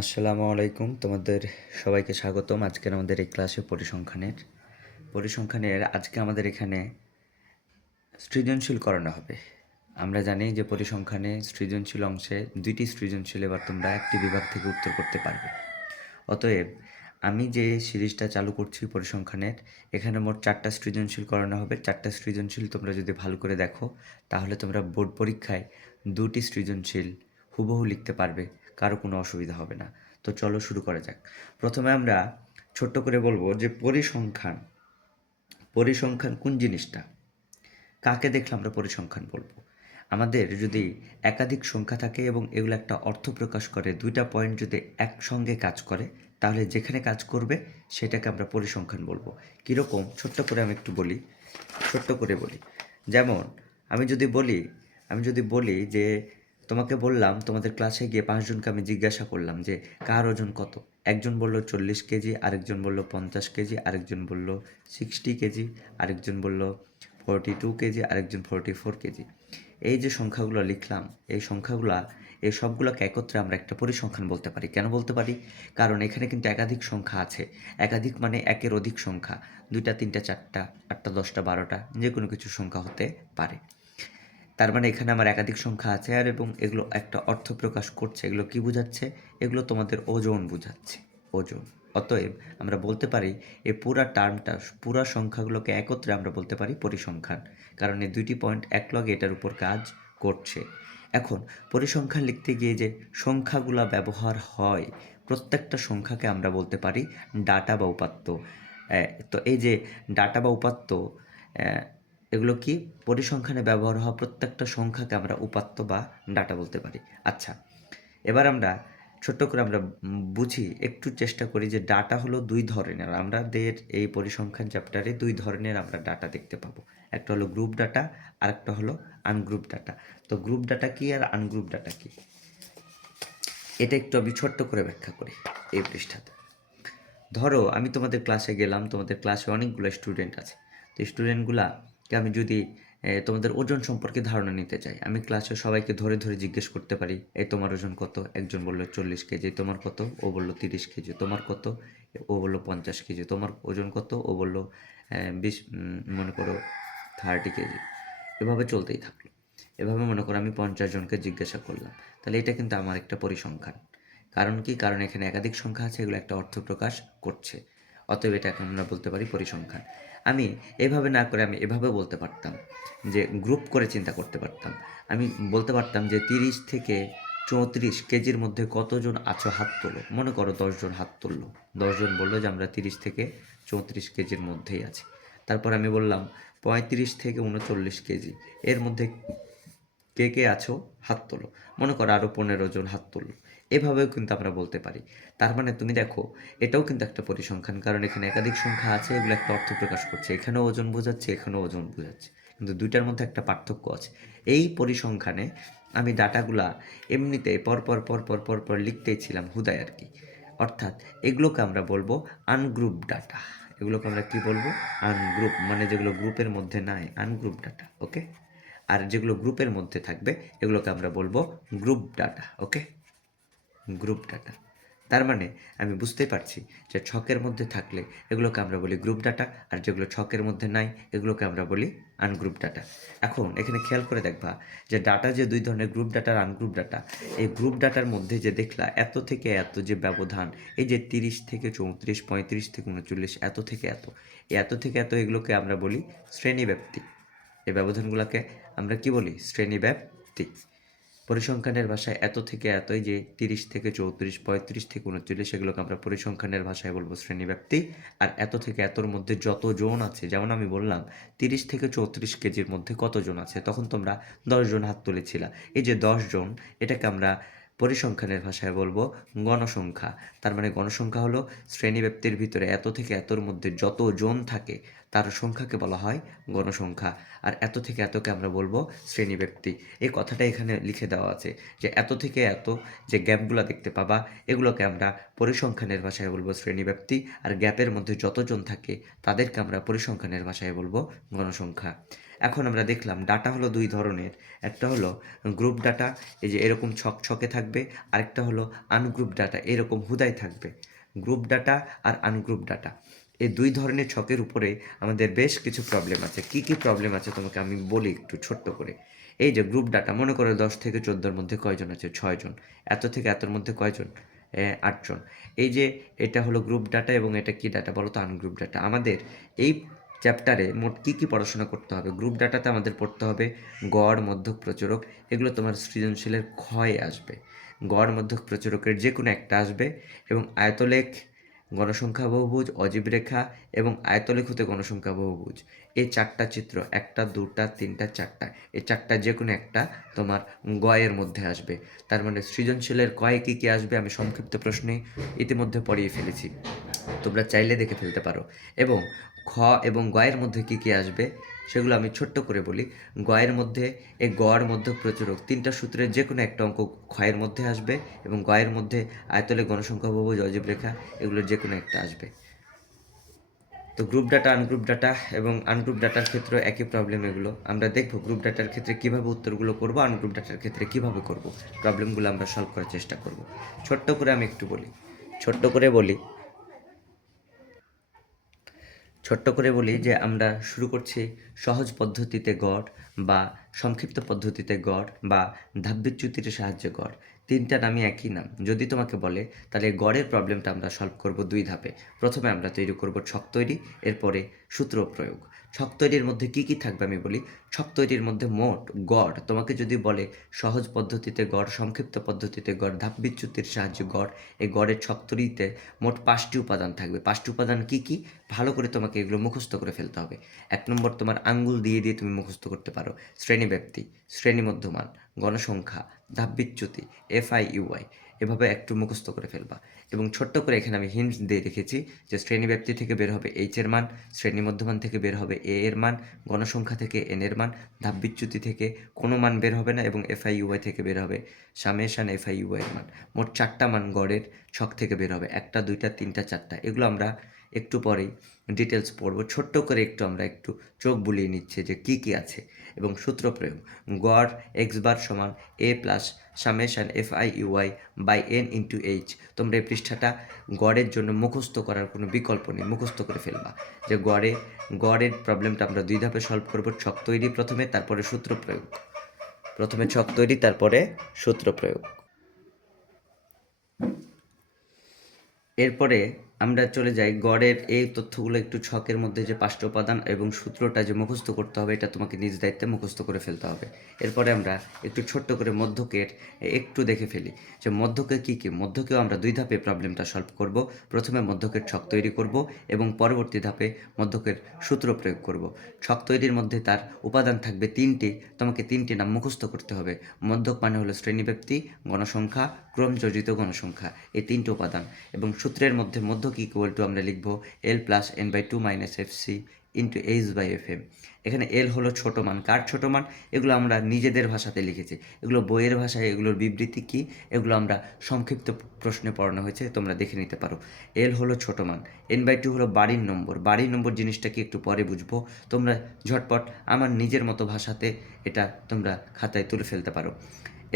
আসসালামু আলাইকুম। তোমাদের সবাইকে স্বাগতম আজকের আমাদের এই ক্লাসে পরিসংখ্যানের আজকে আমাদের এখানে সৃজনশীল করানো হবে। আমরা জানি যে পরিসংখ্যানে সৃজনশীল অংশে ২টি সৃজনশীল এবার তোমরা একটি বিভাগ থেকে উত্তর করতে পারবে। অতএব আমি যে সিরিজটা চালু করছি পরিসংখ্যানের, এখানে মোট ৪টা সৃজনশীল করানো হবে। ৪টা সৃজনশীল তোমরা যদি ভালো করে দেখো, তাহলে তোমরা বোর্ড পরীক্ষায় ২টি সৃজনশীল হুবহু লিখতে পারবে, কারো কোনো অসুবিধা হবে না। তো চলো শুরু করা যাক। প্রথমে আমরা ছোট্ট করে বলবো যে পরিসংখ্যান কোন জিনিসটা? কাকে দেখলে আমরা পরিসংখ্যান বলবো? আমাদের যদি একাধিক সংখ্যা থাকে এবং এগুলো একটা অর্থ প্রকাশ করে, ২টা পয়েন্ট যদি একসঙ্গে কাজ করে, তাহলে যেখানে কাজ করবে সেটাকে আমরা পরিসংখ্যান বলবো। কীরকম? ছোট্ট করে আমি একটু বলি, ছোট্ট করে বলি। যেমন আমি যদি বলি যে তোমাকে বললাম, তোমাদের ক্লাসে গিয়ে ৫ জনকে আমি জিজ্ঞাসা করলাম যে কার ওজন কত? একজন বলল ৪০ কেজি, আরেকজন বলল ৫০ কেজি, আরেকজন বলল ৬০ কেজি, আরেকজন বলল 42 কেজি, আরেকজন 44 কেজি। এই যে সংখ্যাগুলো লিখলাম, এই সবগুলোকে একত্রে আমরা একটা পরিসংখ্যান বলতে পারি। কেন বলতে পারি? কারণ এখানে কিন্তু একাধিক সংখ্যা আছে। একাধিক মানে একের অধিক সংখ্যা। ২টা, ৩টা, ৪টা, ৮টা, 10টা, 12টা, যে কোনো কিছু সংখ্যা হতে পারে। তার মানে এখানে আমার একাধিক সংখ্যা আছে এবং এগুলো একটা অর্থ প্রকাশ করছে। এগুলো কি বোঝাচ্ছে? এগুলো তোমাদের ওজন বোঝাচ্ছে, ওজন। অতএব আমরা বলতে পারি এই পুরা টার্মটা, পুরা সংখ্যাগুলোকে একত্রে আমরা বলতে পারি পরিসংখ্যান। কারণ এই ২টি পয়েন্ট একলগে এটার উপর কাজ করছে। এখন পরিসংখ্যান লিখতে গিয়ে যে সংখ্যাগুলা ব্যবহার হয়, প্রত্যেকটা সংখ্যাকে আমরা বলতে পারি ডাটা বা উপাত্ত। তো এই যে ডাটা বা উপাত্ত, এগুলো কি? পরিসংখ্যানে ব্যবহার হওয়া প্রত্যেকটা সংখ্যাকে আমরা উপাত্ত বা ডাটা বলতে পারি। আচ্ছা, এবার আমরা ছোট্ট করে আমরা বুঝি, একটু চেষ্টা করি যে ডাটা হলো ২ ধরনের। আমাদের এই পরিসংখ্যান চ্যাপ্টারে ২ ধরনের আমরা ডাটা দেখতে পাবো। একটা হলো গ্রুপ ডাটা, আরেকটা হলো আনগ্রুপ ডাটা। তো গ্রুপ ডাটা কি আর আনগ্রুপ ডাটা কি, এটা একটু আমি ছোট্ট করে ব্যাখ্যা করি এই পৃষ্ঠাতে। ধরো আমি তোমাদের ক্লাসে গেলাম, তোমাদের ক্লাসে অনেকগুলো স্টুডেন্ট আছে। তো স্টুডেন্টগুলাকে আমি যদি তোমাদের ওজন সম্পর্কে ধারণা নিতে চাই, আমি ক্লাসে সবাইকে ধরে ধরে জিজ্ঞেস করতে পারি, এই তোমার ওজন কত? একজন বলল ৪০ কেজি। তোমার কত? ও বলল ৩০ কেজি। তোমার কত? ও বলল ৫০ কেজি। তোমার ওজন কত? ও বলল ২০, মনে করো 30 কেজি। এভাবে চলতেই থাকলো। এভাবে মনে করো আমি ৫০ জনকে জিজ্ঞাসা করলাম। তাহলে এটা কিন্তু আমার একটা পরিসংখ্যান। কারণ কি? কারণ এখানে একাধিক সংখ্যা আছে, এগুলো একটা অর্থ প্রকাশ করছে। অতএব এটাকে আমরা বলতে পারি পরিসংখ্যান। আমি এভাবে না করে আমি এভাবে বলতে পারতাম, যে গ্রুপ করে চিন্তা করতে পারতাম। আমি বলতে পারতাম যে ৩০ থেকে ৩৪ কেজির মধ্যে কতজন আছো হাত তোলো। মনে করো ১০ জন হাত তুললো। ১০ জন বললো যে আমরা ৩০ থেকে ৩৪ কেজির মধ্যেই আছি। তারপর আমি বললাম ৩৫ থেকে ৩৯ কেজি এর মধ্যে কে কে আছো হাত তোলো। মনে করো আরও ১৫ জন হাত তুললো। এভাবেও কিন্তু আমরা বলতে পারি। তার মানে তুমি দেখো, এটাও কিন্তু একটা পরিসংখ্যান, কারণ এখানে একাধিক সংখ্যা আছে, এগুলো একটা অর্থ প্রকাশ করছে। এখানেও ওজন বোঝাচ্ছে, এখানেও ওজন বোঝাচ্ছে, কিন্তু দুইটার মধ্যে একটা পার্থক্য আছে। এই পরিসংখ্যানে আমি ডাটাগুলা এমনিতে পর পর লিখতেই ছিলাম হুদায় আর কি। অর্থাৎ এগুলোকে আমরা বলবো আনগ্রুপ ডাটা। এগুলোকে আমরা কি বলবো? আনগ্রুপ, মানে যেগুলো গ্রুপের মধ্যে নাই, আনগ্রুপ ডাটা। ওকে। আর যেগুলো গ্রুপের মধ্যে থাকবে এগুলোকে আমরা বলবো গ্রুপ ডাটা। ওকে, গ্রুপ ডাটা। তার মানে আমি বুঝতে পারছি যে ছকের মধ্যে থাকলে এগুলোকে আমরা বলি গ্রুপ ডাটা, আর যেগুলো ছকের মধ্যে নাই এগুলোকে আমরা বলি আনগ্রুপ ডাটা। এখন এখানে খেয়াল করে দেখবা যে ডাটা যে ২ ধরনের, গ্রুপ ডাটা আর আনগ্রুপ ডাটা, এই গ্রুপ ডাটার মধ্যে যে দেখলা এত থেকে এত যে ব্যবধান, এই যে ৩০ থেকে ৩৪, ৩৫ থেকে ৩৯, এত থেকে এত, এত থেকে এত, এগুলোকে আমরা বলি শ্রেণীব্যাপ্তি। এই ব্যবধানগুলোকে আমরা কি বলি? শ্রেণীব্যাপ্তি। পরিসংখ্যানের ভাষায় এত থেকে এতই যে ৩০ থেকে ৩৪, ৩৫ থেকে ৩৯, সেগুলোকে আমরা পরিসংখ্যানের ভাষায় বলবো শ্রেণীব্যাপ্তি। আর এত থেকে এতর মধ্যে যত জন আছে, যেমন আমি বললাম ৩০ থেকে ৩৪ কেজির মধ্যে কতজন আছে, তখন তোমরা ১০ জন হাত তুলেছিলা। এই যে ১০ জন, এটাকে আমরা পরিসংখ্যানের ভাষায় বলবো গণসংখ্যা। তার মানে গণসংখ্যা হলো শ্রেণীব্যাপ্তির ভিতরে এত থেকে এতর মধ্যে যত জন থাকে তার সংখ্যাকে বলা হয় গণসংখ্যা। আর এত থেকে এতকে আমরা বলবো শ্রেণীব্যাপ্তি। এই কথাটা এখানে লিখে দেওয়া আছে যে এত থেকে এত যে গ্যাপগুলো দেখতে পাবা, এগুলোকে আমরা পরিসংখ্যানের ভাষায় বলবো শ্রেণীব্যাপ্তি। আর গ্যাপের মধ্যে যতজন থাকে তাদেরকে আমরা পরিসংখ্যানের ভাষায় বলবো গণসংখ্যা। এখন আমরা দেখলাম ডাটা হলো দুই ধরনের, একটা হলো গ্রুপ ডাটা, এই যে এরকম ছকে থাকবে, আরেকটা হলো আনগ্রুপ ডাটা, এরকম হুদাই থাকবে। গ্রুপ ডাটা আর আনগ্রুপ ডাটা, এই দুই ধরনের ছকের উপরে আমাদের বেশ কিছু প্রবলেম আছে। কি কি প্রবলেম আছে তোমাকে আমি বলি একটু ছোট্ট করে। এই যে গ্রুপ ডাটা, মনে করো 10 থেকে 14-র মধ্যে কয়জন আছে? 6 জন। এত থেকে এতর মধ্যে কয়জন? 8 জন। এই যে এটা হলো গ্রুপ ডাটা এবং এটা কি ডাটা বলো তো? Ungroup data. আমাদের এই চ্যাপ্টারে মোট কী কী পড়াশোনা করতে হবে? গ্রুপ ডাটাতে আমাদের পড়তে হবে গড়, মধ্যক, প্রচুরক। এগুলো তোমার সৃজনশীলের ক্ষয়ে আসবে। গড়, মধ্যক, প্রচুরকের যে কোনো একটা আসবে, এবং আয়তলেখ, গণসংখ্যা বহুভুজ, অজীব রেখা এবং আয়তলেখ হতে গণসংখ্যা বহুভুজ, এই 4টা চিত্র, 1টা 2টা 3টা 4টা, এই 4টা যে কোনো একটা তোমার গয়ের মধ্যে আসবে। তার মানে সৃজনশীলের কয়ে কী কী আসবে আমি সংক্ষিপ্ত প্রশ্নে ইতিমধ্যে পড়িয়ে ফেলেছি, তোমরা চাইলে দেখে ফেলতে পারো। এবং খ এবং গয়ের মধ্যে কী কী আসবে সেগুলো আমি ছোট্ট করে বলি। গয়ের মধ্যে এই গড়, মধ্যক, প্রচুরক 3টা সূত্রের যে কোনো একটা অঙ্ক ক্ষয়ের মধ্যে আসবে, এবং গয়ের মধ্যে আয়তলে, গণসংখ্যা বহুভুজ, অজীব রেখা, এগুলোর যে কোনো একটা আসবে। তো গ্রুপ ডাটা, আনগ্রুপ ডাটা এবং আনগ্রুপ ডাটার ক্ষেত্রে একই প্রবলেম। এগুলো আমরা দেখব গ্রুপ ডাটার ক্ষেত্রে কীভাবে উত্তরগুলো করব, আনগ্রুপ ডাটার ক্ষেত্রে কীভাবে করব, প্রবলেমগুলো আমরা সলভ করার চেষ্টা করব। ছোট্ট করে আমি একটু বলি, ছোট্ট করে বলি যে আমরা শুরু করছি সহজ পদ্ধতিতে গড়, বা সংক্ষিপ্ত পদ্ধতিতে গড়, বা ধাপবিচ্যুতির সাহায্যে গড়। 3টা নামই একই নাম। যদি তোমাকে বলে তাহলে গড়ের প্রবলেমটা আমরা সলভ করব 2 ধাপে। প্রথমে আমরা তৈরি করব ছক তৈরি, এরপরে সূত্র প্রয়োগ। ছক তৈরির মধ্যে কি কি থাকবে আমি বলি। ছক তৈরির মধ্যে মোট গড়, তোমাকে যদি বলে সহজ পদ্ধতিতে গড়, সংক্ষিপ্ত পদ্ধতিতে গড়, ধাপবিচ্যুতির সাহায্যে গড়, এই গড়ের ছক তৈরিতে মোট 5টি উপাদান থাকবে। 5টি উপাদান কি কি? ভালো করে তোমাকে এগুলো মুখস্থ করে ফেলতে হবে। 1 নম্বর, তোমার আঙ্গুল দিয়ে দিয়ে তুমি মুখস্থ করতে পারো, শ্রেণীব্যাপ্তি, শ্রেণী মধ্যমান, গণসংখ্যা, ধাপবিচ্যুতি, FIUI, এভাবে একটু মুখস্থ করে ফেলবা। এবং ছোট্ট করে এখানে আমি হিন্টস দিয়ে রেখেছি যে শ্রেণীব্যাপ্তি থেকে বের হবে H এর মান, শ্রেণী মধ্যমান থেকে বের হবে A এর মান, গণসংখ্যা থেকে N এর মান, ধাপবিচ্যুতি থেকে কোনো মান বের হবে না, এবং FIUI থেকে বের হবে সামেশান FIUI এর মান। মোট 4টা মান গড়ের ছক থেকে বের হবে, 1টা 2টা 3টা 4টা। এগুলো আমরা একটু পরেই ডিটেলস পড়ব। ছোট্ট করে আমরা একটু চোখ বুলিয়ে নিচ্ছে যে কি কি আছে। এবং সূত্র প্রয়োগ, গড় x বার সমান a plus summation FIUI by n into H. তোমরা এই পৃষ্ঠাটা গড়ের জন্য মুখস্থ করার কোনো বিকল্প নেই, মুখস্থ করে ফেলবা যে গড়ের প্রবলেমটা আমরা 2 ধাপে সলভ করব। ছক তৈরি প্রথমে, তারপরে সূত্র প্রয়োগ। প্রথমে ছক তৈরি, তারপরে সূত্র প্রয়োগ। এরপরে আমরা চলে যাই গড়ের এই তথ্যগুলো একটু ছকের মধ্যে যে 5টা উপাদান এবং সূত্রটা যে মুখস্থ করতে হবে, এটা তোমাকে নিজ দায়িত্বে মুখস্থ করে ফেলতে হবে। এরপরে আমরা একটু ছোট্ট করে মধ্যকের একটু দেখে ফেলি যে মধ্যকে কী কী। মধ্যকেও আমরা 2 ধাপে প্রবলেমটা সলভ করব। প্রথমে মধ্যকের ছক তৈরি করব এবং পরবর্তী ধাপে মধ্যকের সূত্র প্রয়োগ করব। ছক তৈরির মধ্যে তার উপাদান থাকবে 3টি, তোমাকে 3টি নাম মুখস্থ করতে হবে। মধ্যক মানে হলো শ্রেণীব্যাপ্তি, গণসংখ্যা, ক্রমযোজিত গণসংখ্যা, এই 3টি উপাদান। এবং সূত্রের মধ্যে মধ্যক ইকুয়াল টু আমরা লিখব L plus n/2 minus FC into H/FM। এখানে L হলো ছোট মান। কার ছোট মান? এগুলো আমরা নিজেদের ভাষাতে লিখেছি, এগুলো বইয়ের ভাষায় এগুলোর বিবৃতি কী এগুলো আমরা সংক্ষিপ্ত প্রশ্নে পড়ানো হয়েছে, তোমরা দেখে নিতে পারো। L হলো ছোট মান, n/2 হলো বাড়ির নম্বর। বাড়ির নম্বর জিনিসটা কি একটু পরে বুঝবো, তোমরা ঝটপট আমার নিজের মতো ভাষাতে এটা তোমরা খাতায় তুলে ফেলতে পারো।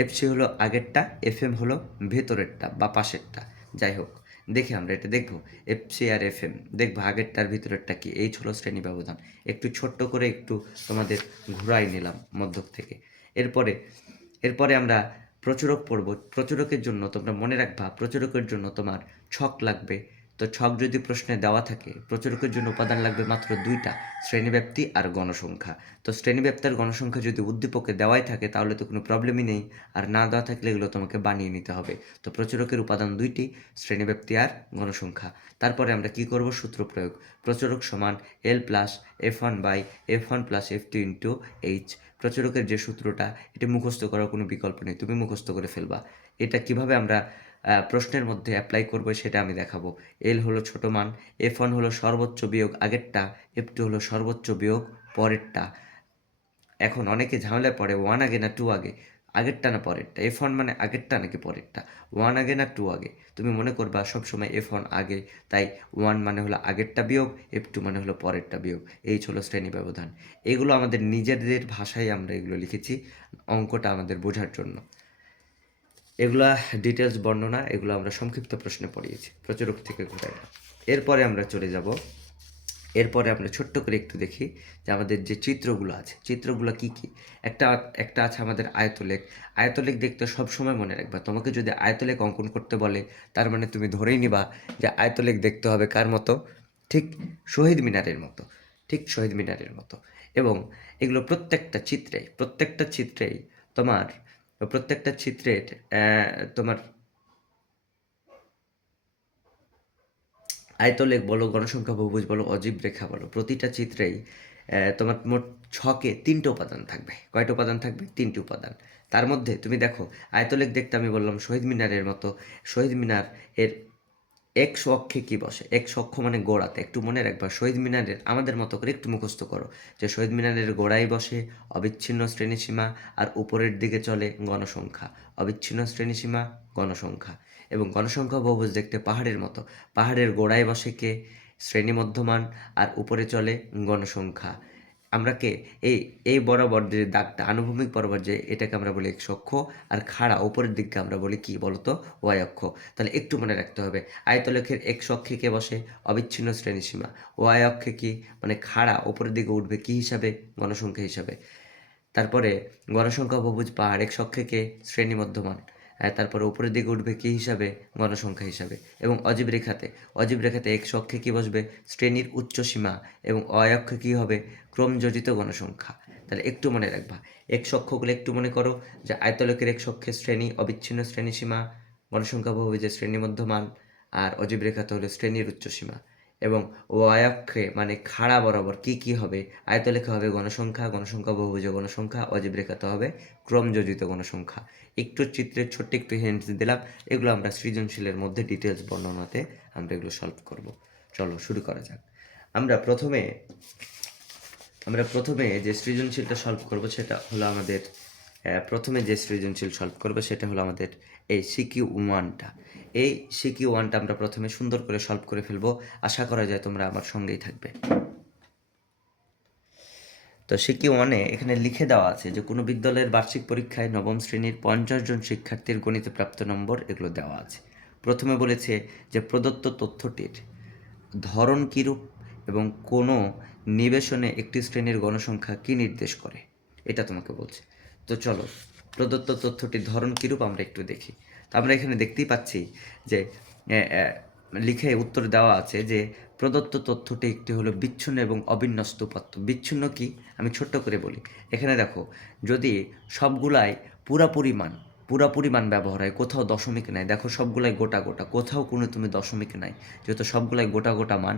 FC হলো আগেরটা, FM হলো ভেতরেরটা বা পাশেরটা। যাই হোক, দেখে আমরা এটা দেখব FC আর FM, দেখবো আগেরটার ভিতরেরটা কি। H হলো শ্রেণী ব্যবধান। একটু ছোট্ট করে একটু তোমাদের ঘুরাই নিলাম মধ্যক থেকে। এরপরে আমরা প্রচুরক পড়ব। প্রচুরকের জন্য তোমরা মনে রাখবা, প্রচুরকের জন্য তোমার ছক লাগবে। তো ছক যদি প্রশ্নে দেওয়া থাকে, প্রচুরকের জন্য উপাদান লাগবে মাত্র 2টা, শ্রেণীব্যাপ্তি আর গণসংখ্যা। তো শ্রেণীব্যাপ্তি আর গণসংখ্যা যদি উদ্দীপকে দেওয়াই থাকে তাহলে তো কোনো প্রবলেমই নেই, আর না দেওয়া থাকলে এগুলো তোমাকে বানিয়ে নিতে হবে। তো প্রচুরকের উপাদান 2টি, শ্রেণীব্যাপ্তি আর গণসংখ্যা। তারপরে আমরা কি করব? সূত্র প্রয়োগ। প্রচুরক সমান L plus F1 by F1 plus F2 into H। প্রচুরকের যে সূত্রটা, এটি মুখস্থ করার কোনো বিকল্প নেই, তুমি মুখস্থ করে ফেলবা। এটা কিভাবে আমরা প্রশ্নের মধ্যে অ্যাপ্লাই করব সেটা আমি দেখাবো। L হলো ছোট মান, F1 হলো সর্বোচ্চ বিয়োগ আগেরটা, F2 হলো সর্বোচ্চ বিয়োগ পরেরটা। এখন অনেকে ঝামেলায় পড়ে 1 আগে না 2 আগে। আগেরটা না পরেরটা, F1 মানে আগেরটা নাকি পরেরটা, 1 আগে না 2 আগে। তুমি মনে করবা সবসময় F1 আগে, তাই 1 মানে হলো আগেরটা বিয়োগ, F2 মানে হলো পরেরটা বিয়োগ। এই হলো শ্রেণী ব্যবধান। এগুলো আমাদের নিজেদের ভাষায় আমরা এগুলো লিখেছি অঙ্কটা আমাদের বোঝার জন্য। এগুলা ডিটেলস বর্ণনা, এগুলো আমরা সংক্ষিপ্ত প্রশ্নে পড়িয়েছি, প্রচুরক থেকে ঘুরাই না। এরপরে আমরা চলে যাব, এরপরে আমরা ছোট্ট করে একটু দেখি যে আমাদের যে চিত্রগুলো আছে, চিত্রগুলো কি কি। একটা একটা আছে আমাদের আয়তলেখ। আয়তলেখ দেখতে সবসময় মনে রাখবা, তোমাকে যদি আয়তলেখ অঙ্কন করতে বলে তার মানে তুমি ধরেই নিবা যে আয়তলেখ দেখতে হবে কার মতো, ঠিক শহীদ মিনারের মতো, ঠিক শহীদ মিনারের মতো। এবং এগুলো প্রত্যেকটা চিত্রেই তোমার প্রত্যেকটা চিত্রের তোমার আয়তলেখ বলো, গণসংখ্যা বহুভুজ বলো, অজীব রেখা বলো, প্রতিটা চিত্রেই তোমার মোট ছকে 3টে উপাদান থাকবে। কয়টা উপাদান থাকবে? 3টি উপাদান। তার মধ্যে তুমি দেখো আয়তলেখ দেখতে আমি বললাম শহীদ মিনারের মতো। শহীদ মিনার এর এক্স অক্ষে কি বসে? এক্স অক্ষ মানে গোড়াতে। একটু মনে রাখবা শহীদ মিনারের আমাদের মতো করে একটু মুখস্থ করো যে শহীদ মিনারের গোড়ায় বসে অবিচ্ছিন্ন শ্রেণীসীমা, আর উপরের দিকে চলে গণসংখ্যা। অবিচ্ছিন্ন শ্রেণীসীমা, গণসংখ্যা। এবং গণসংখ্যা বহুভুজ দেখতে পাহাড়ের মতো। পাহাড়ের গোড়ায় বসে কে? শ্রেণী মধ্যমান, আর উপরে চলে গণসংখ্যা। আমরা কে এই এই বরাবর যে দাগটা আনুভূমিক বরাবর যে এটাকে আমরা বলি এক্স অক্ষ, আর খাড়া উপরের দিককে আমরা বলি কি বলতো? ওয়াই অক্ষ। তাহলে একটু মনে রাখতে হবে আয়তলেখের এক্স অক্ষে কে বসে? অবিচ্ছিন্ন শ্রেণীসীমা। ওয়াই অক্ষে কি মানে খাড়া উপরের দিকে উঠবে কি হিসাবে? গণসংখ্যা হিসাবে। তারপরে গণসংখ্যা বহুভুজ পাহাড় এক্স অক্ষে কে? শ্রেণী মধ্যমান। তারপরে উপরের দিকে উঠবে কি হিসাবে? গণসংখ্যা হিসাবে। এবং অজীব রেখাতে এক্স অক্ষে কি বসবে? শ্রেণীর উচ্চ সীমা। এবং অয় অক্ষে কী হবে? ক্রমযোজিত গণসংখ্যা। তাহলে একটু মনে রাখবা এক্স অক্ষগুলো একটু মনে করো যে আয়তলেখের এক্স অক্ষের শ্রেণী অবিচ্ছিন্ন শ্রেণীসীমা, গণসংখ্যা বহুভুজের শ্রেণী মধ্যমান, আর অজীব রেখাতে হলো শ্রেণীর উচ্চ সীমা। এবং ওয়াই অক্ষে মানে খাড়া বরাবর কি কি হবে? আয়তলেখে হবে গণসংখ্যা, গণসংখ্যা বহুভুজ গণসংখ্যা, অজীব রেখাতে হবে ক্রমযোজিত গণসংখ্যা। একটু চিত্রের ছোট্ট একটু হিন্টস দিলাম, এগুলো আমরা সৃজনশীলের মধ্যে ডিটেলস বর্ণনাতে আমরা এগুলো সলভ করব। চলো শুরু করা যাক। আমরা প্রথমে যে সৃজনশীলটা সলভ করব সেটা হলো আমাদের এই সিকিউ ওয়ানটা। এই সিকিউ ওয়ানটা আমরা প্রথমে সুন্দর করে সলভ করে ফেলবো। আশা করা যায় তোমরা আমার সঙ্গেই থাকবে। তো সিকিউ ওয়ানে এখানে লিখে দেওয়া আছে যে কোনো বিদ্যালয়ের বার্ষিক পরীক্ষায় নবম শ্রেণীর 50 জন শিক্ষার্থীর গণিতে প্রাপ্ত নম্বর এগুলো দেওয়া আছে। প্রথমে বলেছে যে প্রদত্ত তথ্যটির ধরন কীরূপ এবং কোনো নিবেশনে একটি শ্রেণীর গণসংখ্যা কী নির্দেশ করে, এটা তোমাকে বলছে। তো চলো প্রদত্ত তথ্যটির ধরন কীরূপ আমরা একটু দেখি। তো আমরা এখানে দেখতেই পাচ্ছি যে লিখে উত্তর দেওয়া আছে যে প্রদত্ত তথ্যটি একটি হলো বিচ্ছিন্ন এবং অবিন্যস্ত উপাত্ত। বিচ্ছিন্ন কি আমি ছোট্ট করে বলি। এখানে দেখো যদি সবগুলাই পুরাপুরি মান ব্যবহার হয়, কোথাও দশমিক নাই, দেখো সবগুলাই গোটা গোটা, কোথাও কোনো তুমি দশমিক নাই, যেহেতু সবগুলাই গোটা গোটা মান,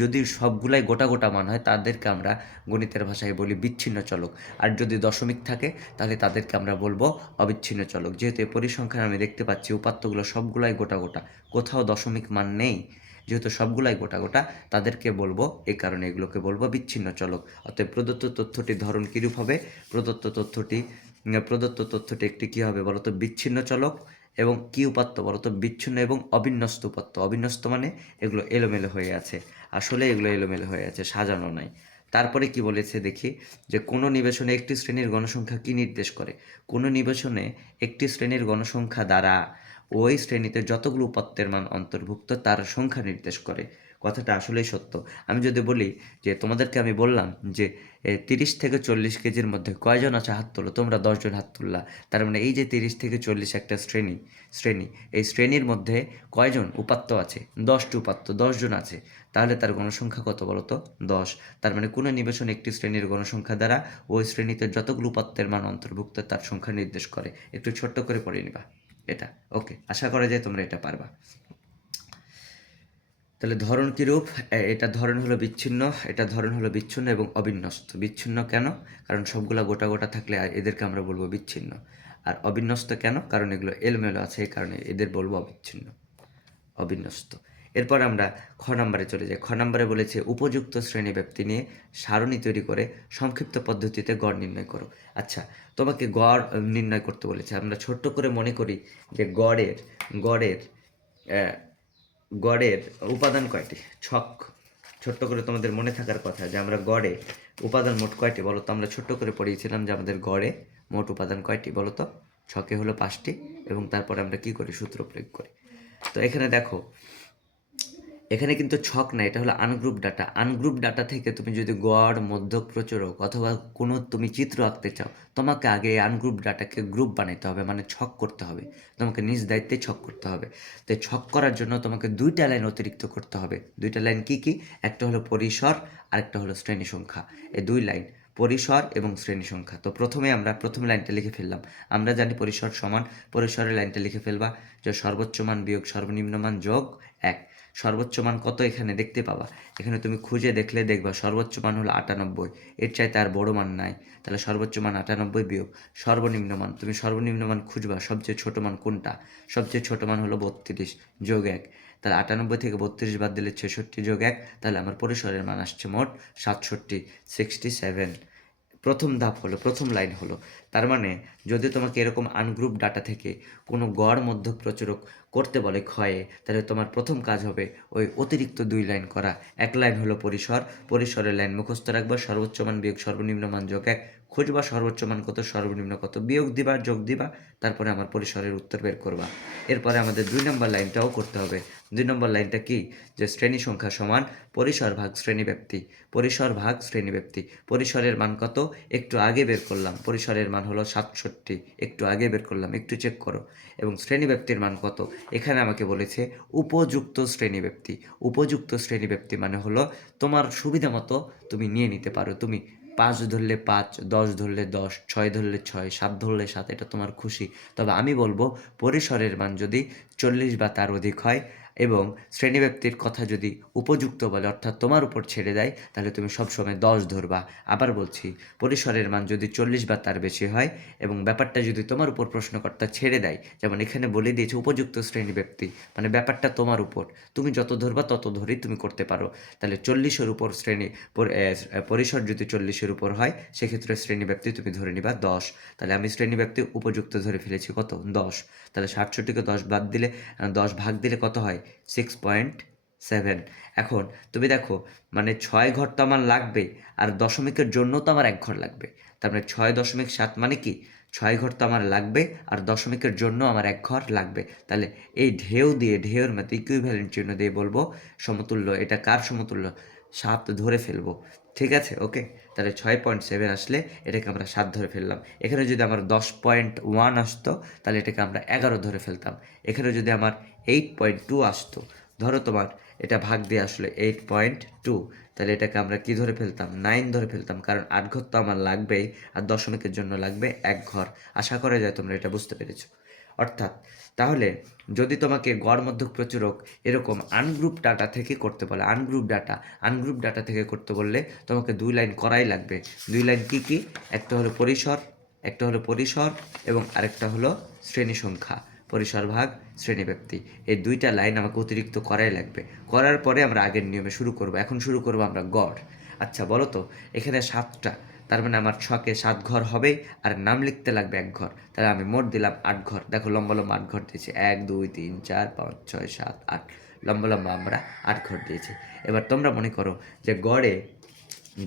যদি সবগুলাই গোটা গোটা মান হয় তাদেরকে আমরা গণিতের ভাষায় বলি বিচ্ছিন্ন চলক। আর যদি দশমিক থাকে তাহলে তাদেরকে আমরা বলবো অবিচ্ছিন্ন চলক। যেহেতু এই পরিসংখ্যান আমি দেখতে পাচ্ছি উপাত্তগুলো সবগুলাই গোটা গোটা, কোথাও দশমিক মান নেই, যেহেতু সবগুলাই গোটা গোটা, তাদেরকে বলবো, এই কারণে এগুলোকে বলবো বিচ্ছিন্ন চলক। অতএব প্রদত্ত তথ্যটির ধরন কীরূপ হবে? প্রদত্ত তথ্যটি একটি কী হবে বলতো? বিচ্ছিন্ন চলক। এবং কি উপাত্ত বলতো? বিচ্ছিন্ন এবং অবিন্যস্ত উপাত্ত। অবিন্যস্ত মানে এগুলো এলোমেলো হয়ে আছে, আসলে এগুলো এলোমেলো হয়ে আছে, সাজানো নাই। তারপরে কি বলেছে দেখি যে কোনো নিবেশনে একটি শ্রেণীর গণসংখ্যা কি নির্দেশ করে? কোনো নিবেশনে একটি শ্রেণীর গণসংখ্যা দ্বারা ওই শ্রেণীতে যতগুলো উপাত্তের মান অন্তর্ভুক্ত তার সংখ্যা নির্দেশ করে। কথাটা আসলেই সত্য। আমি যদি বলি যে তোমাদেরকে আমি বললাম যে 30 থেকে 40 কেজির মধ্যে কয়জন আছে হাত তোলো, তোমরা 10 জন হাত তুললা। তার মানে এই যে 30 থেকে 40 একটা শ্রেণী, এই শ্রেণীর মধ্যে কয়জন উপাত্ত আছে? 10টি উপাত্ত, 10 জন আছে। তাহলে তার গণসংখ্যা কত বলো তো? 10। তার মানে কোনো নিবেশন একটি শ্রেণীর গণসংখ্যা দ্বারা ওই শ্রেণীতে যতগুলো উপাত্তের মান অন্তর্ভুক্ত তার সংখ্যা নির্দেশ করে। একটু ছোট্ট করে পড়ে নিবা এটা। ওকে, আশা করা যায় তোমরা এটা পারবা। তাহলে ধরন কীরূপ? এটা ধরন হলো বিচ্ছিন্ন, এটা ধরন হলো বিচ্ছিন্ন এবং অবিন্যস্ত। বিচ্ছিন্ন কেন? কারণ সবগুলা গোটা গোটা থাকলে এদেরকে আমরা বলবো বিচ্ছিন্ন। আর অবিন্যস্ত কেন? কারণ এগুলো এলোমেলো আছে, এই কারণে এদের বলবো অবিচ্ছিন্ন, অবিন্যস্ত। এরপর আমরা খ নম্বরে চলে যাই। খ নম্বরে বলেছে উপযুক্ত শ্রেণীব্যাপ্তি নিয়ে সারণী তৈরি করে সংক্ষিপ্ত পদ্ধতিতে গড় নির্ণয় করো। আচ্ছা, তোমাকে গড় নির্ণয় করতে বলেছে। আমরা ছোট্ট করে মনে করি যে গড়ের গড়ের আহ, গড়ের উপাদান কয়টি? ছক। ছোট্ট করে তোমাদের মনে থাকার কথা যে আমরা গড়ে উপাদান মোট কয়টি বলো তো? আমরা ছোট্ট করে পড়িয়েছিলাম যে আমাদের গড়ে মোট উপাদান কয়টি বলো তো? ছকে হলো 5টি, এবং তারপরে আমরা কি করি? সূত্র প্রয়োগ করি। তো এখানে দেখো, এখানে কিন্তু ছক না, এটা হলো আনগ্রুপ ডাটা। আনগ্রুপ ডাটা থেকে তুমি যদি গড়, মধ্যক, প্রচুরক অথবা কোনো তুমি চিত্র আঁকতে চাও, তোমাকে আগে এই আনগ্রুপ ডাটাকে গ্রুপ বানাইতে হবে, মানে ছক করতে হবে। তোমাকে নিজ দায়িত্বে ছক করতে হবে। তো ছক করার জন্য তোমাকে 2টা লাইন অতিরিক্ত করতে হবে। 2টা লাইন কি কি? একটা হলো পরিসর, আরেকটা হলো শ্রেণী সংখ্যা। এই 2 লাইন, পরিসর এবং শ্রেণী সংখ্যা। তো প্রথমে আমরা প্রথম লাইনটা লিখে ফেললাম। আমরা জানি পরিসর সমান, পরিসরের লাইনটা লিখে ফেলবা যে সর্বোচ্চ মান বিয়োগ সর্বনিম্ন মান যোগ 1। সর্বোচ্চ মান কত এখানে দেখতে পাবা। এখানে তুমি খুঁজে দেখলে দেখবা সর্বোচ্চ মান হলো 98, এর চাইতে আর বড় মান নাই। তাহলে সর্বোচ্চ মান 98 বিয়োগ সর্বনিম্ন মান, তুমি সর্বনিম্ন মান খুঁজবা সবচেয়ে ছোট মান কোনটা? সবচেয়ে ছোট মান হলো 32 যোগ 1। তাহলে 98 থেকে 32 বাদ দিলে 66 যোগ 1, তাহলে আমার পরিসরের মান আসছে মোট 67, 67। প্রথম ধাপ হলো, প্রথম লাইন হলো। তার মানে যদি তোমাকে এরকম আনগ্রুপ ডাটা থেকে কোনো গড়, মধ্যক, প্রচুরক করতে বলে ক্ষয়ে, তাহলে তোমার প্রথম কাজ হবে ওই অতিরিক্ত 2 লাইন করা। এক লাইন হলো পরিসর, পরিসরের লাইন মুখস্থ রাখবা, সর্বোচ্চ মান বিয়োগ সর্বনিম্ন মান যোগ 1, খুঁজবা সর্বোচ্চ মান কত, সর্বনিম্ন কত, বিয়োগ দিবা, যোগ দিবা, তারপরে আমার পরিসরের উত্তর বের করবা। এরপরে আমাদের 2 নম্বর লাইনটাও করতে হবে। 2 নম্বর লাইনটা কি? যে শ্রেণী সংখ্যা সমান পরিসর ভাগ শ্রেণীব্যাপ্তি। পরিসর ভাগ শ্রেণীব্যাপ্তি। পরিসরের মান কত? একটু আগে বের করলাম, পরিসরের মান হলো 67, একটু আগে বের করলাম, একটু চেক করো। এবং শ্রেণীব্যাপ্তির মান কত? এখানে আমাকে বলেছে উপযুক্ত শ্রেণীব্যাপ্তি। উপযুক্ত শ্রেণীব্যাপ্তি মানে হলো তোমার সুবিধা মতো তুমি নিয়ে নিতে পারো। তুমি 5 ধরলে 5, 10 ধরলে 10, 6 ধরলে 6, 7 ধরলে 7, এটা তোমার খুশি। তবে আমি বলবো পরিসরের মান যদি 40 বা তার অধিক হয় এবং শ্রেণীব্যাপ্তির কথা যদি উপযুক্ত বলে, অর্থাৎ তোমার উপর ছেড়ে দেয়, তাহলে তুমি সবসময় 10 ধরবা। আবার বলছি, পরিসরের মান যদি 40 বা তার বেশি হয় এবং ব্যাপারটা যদি তোমার উপর প্রশ্নকর্তা ছেড়ে দেয়, যেমন এখানে বলে দিয়েছে উপযুক্ত শ্রেণীব্যাপ্তি, মানে ব্যাপারটা তোমার উপর, তুমি যত ধরবা তত ধরেই তুমি করতে পারো। তাহলে 40-এর উপর পরিসর যদি 40-এর উপর হয়, সেক্ষেত্রে শ্রেণীব্যাপ্তি তুমি ধরে নিবা 10। তাহলে আমি শ্রেণীব্যাপ্তি উপযুক্ত ধরে ফেলেছি কত? 10। তাহলে 67-কে 10 বাদ দিলে, 10 ভাগ দিলে কত হয়? 6.7। এখন তুমি দেখো, মানে 6 ঘর তো আমার লাগবে, আর দশমিকের জন্য তো আমার 1 ঘর লাগবে। তার মানে 6.7 মানে কি? 6 ঘর তো আমার লাগবে, আর দশমিকের জন্য আমার 1 ঘর লাগবে। তাহলে এই ঢেউ দিয়ে, ঢেউয়ের মধ্যে ইকুইভ্যালেন্ট চিহ্ন দিয়ে বলবো সমতুল্য। এটা কার সমতুল্য? 7 ধরে ফেলবো। ঠিক আছে, ওকে। তাহলে 6.7 আসলে এটাকে আমরা 7 ধরে ফেললাম। এখানে যদি আমার 10.1 আসতো, তাহলে এটাকে আমরা 11 ধরে ফেলতাম। এখানে যদি আমার 8.2 আসতো, ধরো তোমার এটা ভাগ দিয়ে আসলে 8.2, তাহলে এটাকে আমরা কি ধরে ফেলতাম? 9 ধরে ফেলতাম, কারণ 8 ঘর তো আমার লাগবেই, আর দশমিকের জন্য লাগবে 1 ঘর। আশা করা যায় তোমরা এটা বুঝতে পেরেছো। অর্থাৎ তাহলে যদি তোমাকে গড়, মধ্যক, প্রচুরক এরকম আনগ্রুপ ডাটা থেকে করতে বলে, আনগ্রুপ ডাটা থেকে করতে বললে তোমাকে 2 লাইন করাই লাগবে। 2 লাইন কি কি? একটা হলো পরিসর, একটা হলো পরিসর এবং আরেকটা হলো শ্রেণী সংখ্যা। পরিসর ভাগ শ্রেণীব্যাপ্তি, এই 2টা লাইন আমাকে অতিরিক্ত করাই লাগবে। করার পরে আমরা আগের নিয়মে শুরু করব। এখন শুরু করব আমরা গড়। আচ্ছা বলো তো, এখানে 7টা, তার মানে আমার ছকে 7 ঘর হবে, আর নাম লিখতে লাগবে 1 ঘর। তাহলে আমি মোট দিলাম 8 ঘর। দেখো লম্বা লম্বা 8 ঘর দিয়েছি, 1 2 3 4 5 6 7 8, লম্বা লম্বা আমরা 8 ঘর দিয়েছি। এবার তোমরা মনে করো যে গড়ে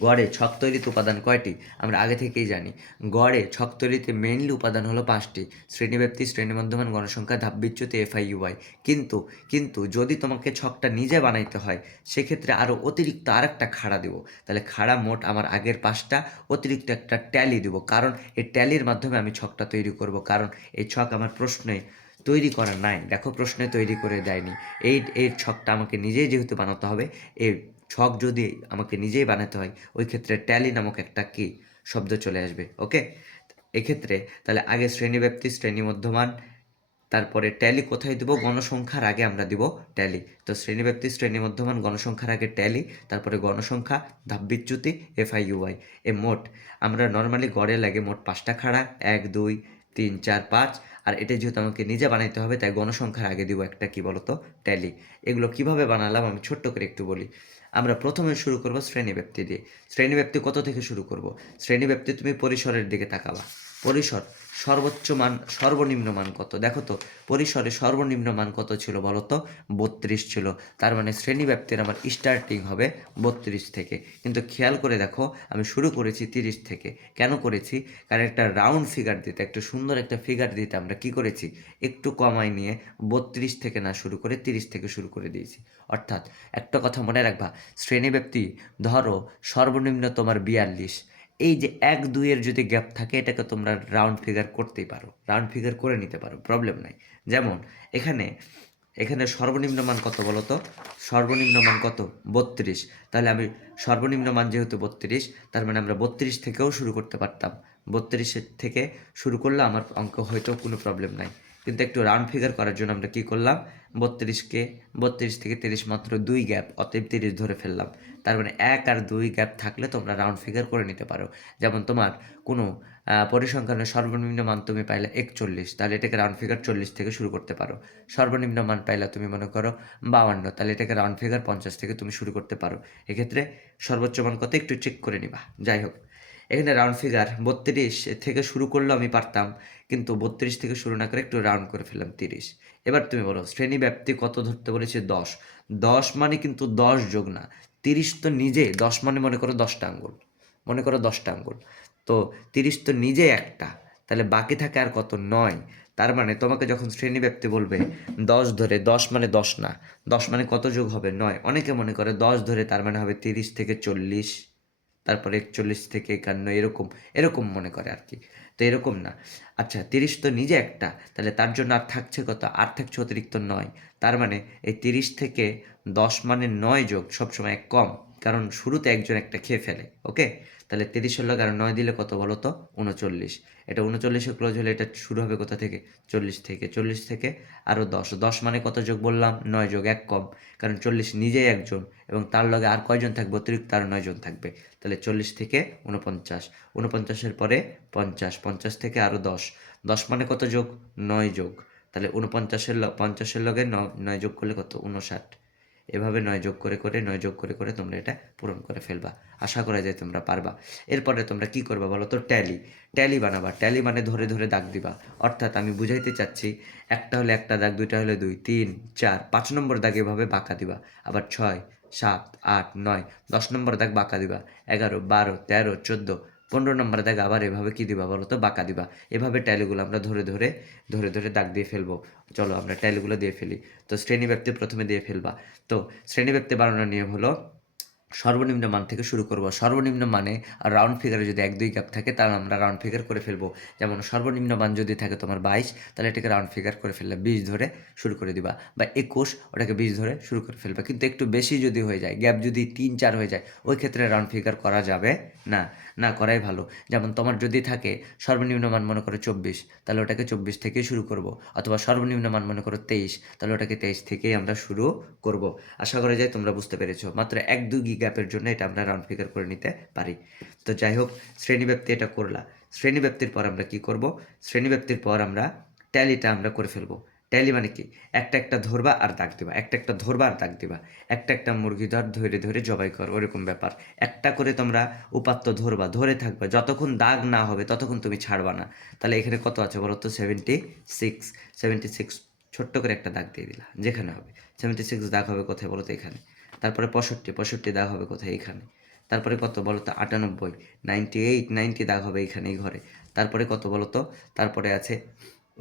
গড়ে ছক তৈরিতে উপাদান কয়টি? আমরা আগে থেকেই জানি গড়ে ছক তৈরিতে মেইনলি উপাদান হলো 5টি: শ্রেণীব্যাপ্তি, শ্রেণীমধ্যমান, গণসংখ্যা, ধাপবিচ্যুতি, FIUI। কিন্তু কিন্তু যদি তোমাকে ছকটা নিজে বানাইতে হয়, সেক্ষেত্রে আরও অতিরিক্ত আরেকটা খাড়া দেবো। তাহলে খাড়া মোট আমার আগের 5টা, অতিরিক্ত একটা ট্যালি দেবো, কারণ এই ট্যালির মাধ্যমে আমি ছকটা তৈরি করব। কারণ এই ছক আমার প্রশ্নে তৈরি করা নাই, দেখো প্রশ্নে তৈরি করে দেয়নি। এই ছকটা আমাকে নিজেই যেহেতু বানাতে হবে, এই ছক যদি আমাকে নিজেই বানাতে হয়, ওই ক্ষেত্রে ট্যালি নামক একটা কি শব্দ চলে আসবে। ওকে, এক্ষেত্রে তাহলে আগে শ্রেণীব্যাপ্তি, শ্রেণী মধ্যমান, তারপরে ট্যালি কোথায় দিব? গণসংখ্যার আগে আমরা দিব ট্যালি। তো শ্রেণীব্যাপ্তি, শ্রেণী মধ্যমান, গণসংখ্যার আগে ট্যালি, তারপরে গণসংখ্যা, ধাপবিচ্যুতি, FIUI। মোট আমরা নর্মালি গড়ে লাগে মোট 5টা খাড়া, 1 2 3 4 5 আর এটা যেহেতু আমাকে নিজে বানাইতে হবে তাই গণসংখ্যার আগে দিব একটা কি বলতো ট্যালি। এগুলো কিভাবে বানালাম আমি ছোট্ট করে একটু বলি। আমরা প্রথমে শুরু করব শ্রেণীব্যাপ্তি দিয়ে। শ্রেণীব্যাপ্তি কত থেকে শুরু করব? শ্রেণীব্যাপ্তি তুমি পরিসরের দিকে তাকাবা। পরিসর সর্বোচ্চ মান সর্বনিম্ন মান কত? দেখো তো পরিসরে সর্বনিম্ন মান কত ছিল বলো তো? 32 ছিল। তার মানে শ্রেণীব্যাপ্তির আমার স্টার্টিং হবে 32 থেকে। কিন্তু খেয়াল করে দেখো আমি শুরু করেছি 30 থেকে। কেন করেছি? কারণ একটা রাউন্ড ফিগার দিতে, একটু সুন্দর একটা ফিগার দিতে আমরা কি করেছি? একটু কমায় নিয়ে 32 থেকে না শুরু করে 30 থেকে শুরু করে দিয়েছি। অর্থাৎ একটা কথা মনে রাখবা, শ্রেণীব্যাপ্তি ধরো সর্বনিম্ন তোমার 42, এই যে 1 2 এর যদি গ্যাপ থাকে এটাকে তোমরা রাউন্ড ফিগার করতেই পারো, রাউন্ড ফিগার করে নিতে পারো, প্রবলেম নাই। যেমন এখানে এখানে সর্বনিম্ন মান কত বলো তো? সর্বনিম্ন মান কত? 32। তাহলে আমি সর্বনিম্ন মান যেহেতু 32, তার মানে আমরা 32 থেকেও শুরু করতে পারতাম। 32 থেকে শুরু করলে আমার অঙ্ক হয়তো কোনো প্রবলেম নাই। কিন্তু একটু রাউন্ড ফিগার করার জন্য আমরা কি করলাম? 32 থেকে 30 মাত্র 2 গ্যাপ, অতএব 30 ধরে ফেললাম। তার মানে 1 আর 2 গ্যাপ থাকলে তোমরা রাউন্ড ফিগার করে নিতে পারো। যেমন তোমার কোনো পরিসংখ্যানের সর্বনিম্ন মান তুমি পাইলে 41, তাহলে এটাকে রাউন্ড ফিগার 40 থেকে শুরু করতে পারো। সর্বনিম্ন মান পাইলা তুমি মনে করো 52, তাহলে এটাকে রাউন্ড ফিগার 50 থেকে তুমি শুরু করতে পারো। এক্ষেত্রে সর্বোচ্চ মান কত একটু চেক করে নিবা। যাই হোক, এখানে রাউন্ড ফিগার 32 থেকে শুরু করলেও আমি পারতাম, কিন্তু 32 থেকে শুরু না করে একটু রাউন্ড করে ফেললাম 30। এবার তুমি বলো শ্রেণী ব্যাপ্তি কত ধরতে বলেছে? 10। 10 মানে কিন্তু 10 যোগ না, 30 তো নিজে 10 মানে মনে করো 10টা আঙ্গুল, মনে করো 10টা আঙ্গুল, তো 30 তো নিজে একটা, তাহলে বাকি থাকে আর কত? 9। তার মানে তোমাকে যখন শ্রেণীব্যাপ্তি বলবে 10 ধরে, 10 মানে 10 না, 10 মানে কত যোগ হবে? 9। অনেকে মনে করে 10 ধরে তার মানে হবে 30 থেকে 40, তারপরে 41 থেকে 51, এরকম এরকম মনে করে আর কি। তো এরকম না। আচ্ছা 30 তো নিজে একটা, তাহলে তার জন্য আর থাকছে কত? আর থাকছে অতিরিক্ত 9। তার মানে এই 30 থেকে 10 মানে 9 যোগ সবসময় এক কম, কারণ শুরুতে একজন একটা খেয়ে ফেলে। ওকে, তাহলে 30-এর লগে আর 9 দিলে কত বলো তো? 39। এটা 39-এ ক্লোজ হলে এটা শুরু হবে কোথা থেকে? 40 থেকে। 40 থেকে আরও 10, 10 মানে কত যোগ বললাম? 9 যোগ এক কম, কারণ 40 নিজেই একজন এবং তার লগে আর কয়জন থাকবে? অতিরিক্ত আর 9 জন থাকবে। তাহলে 40 থেকে 49, 49-এর পরে 50, 50 থেকে আরও 10, 10 মানে কত যোগ? 9 যোগ। তাহলে 50-এর লগে 9 যোগ করলে কত? 59। এভাবে 9 যোগ করে করে 9 যোগ করে করে তোমরা এটা পূরণ করে ফেলবা। আশা করা যায় তোমরা পারবা। এরপরে তোমরা কি করবা বলো তো? ট্যালি। ট্যালি বানাবা। ট্যালি মানে ধরে ধরে দাগ দিবা। অর্থাৎ আমি বুঝাইতে চাচ্ছি, একটা হলে একটা দাগ, দুইটা হলে 2 3 4 5 নম্বর দাগ এভাবে বাঁকা দিবা। আবার 6 7 8 9 10 নম্বর দাগ বাঁকা দিবা। 11 12 13 14 15 নম্বর দাগ আবার এভাবে কি দিবা বলো তো? বাঁকা দিবা। এভাবে ট্যালিগুলো আমরা ধরে ধরে ধরে ধরে দাগ দিয়ে ফেলবো। চলো আমরা ট্যালিগুলো দিয়ে ফেলি। তো শ্রেণীব্যাপ্তি প্রথমে দিয়ে ফেলবা। তো শ্রেণীব্যাপ্তি বানানোর নিয়ম হলো সর্বনিম্ন মান থেকে শুরু করব। সর্বনিম্ন মানে রাউন্ড ফিগারে যদি 1 2 গ্যাপ থাকে তাহলে আমরা রাউন্ড ফিগার করে ফেলবো। যেমন সর্বনিম্ন মান যদি থাকে তোমার 22, তাহলে এটাকে রাউন্ড ফিগার করে ফেললে 20 ধরে শুরু করে দিবা, বা 21 ওটাকে 20 ধরে শুরু করে ফেলবা। কিন্তু একটু বেশি যদি হয়ে যায়, গ্যাপ যদি 3 4 হয়ে যায়, ওই ক্ষেত্রে রাউন্ড ফিগার করা যাবে না, না করাই ভালো। যেমন তোমার যদি থাকে সর্বনিম্ন মান মনে করো 24, তাহলে ওটাকে 24 থেকেই শুরু করব, অথবা সর্বনিম্ন মান মনে করো 23, তাহলে ওটাকে 23 থেকেই আমরা শুরু করব। আশা করা যায় তোমরা বুঝতে পেরেছো। মাত্র 1 2 গ্যাপের জন্য এটা আমরা রাউন্ড ফিগার করে নিতে পারি। তো যাই হোক, শ্রেণীব্যাপ্তি এটা করলা। শ্রেণীব্যাপ্তির পর আমরা কি করব? শ্রেণীব্যাপ্তির পর আমরা ট্যালিটা আমরা করে ফেলবো। ট্যালি মানে কি? একটা একটা ধরবা আর দাগ দিবা, একটা একটা ধরবা আর দাগ দিবা। একটা একটা মুরগি ধরে ধরে জবাই কর, ওরকম ব্যাপার। একটা করে তোমরা উপাত্ত ধরবা, ধরে থাকবা, যতক্ষণ দাগ না হবে ততক্ষণ তুমি ছাড়বা না। তাহলে এখানে কত আছে বলো তো? 76। 76 ছোট্ট করে একটা দাগ দিয়ে দিলা যেখানে হবে। 76 দাগ হবে কোথায় বলো তো? এখানে। তারপরে 65 দাগ হবে কোথায়? এখানে। তারপরে কত বলো তো? 98 98 90 দাগ হবে এখানে, এই ঘরে। তারপরে কত বলো তো? তারপরে আছে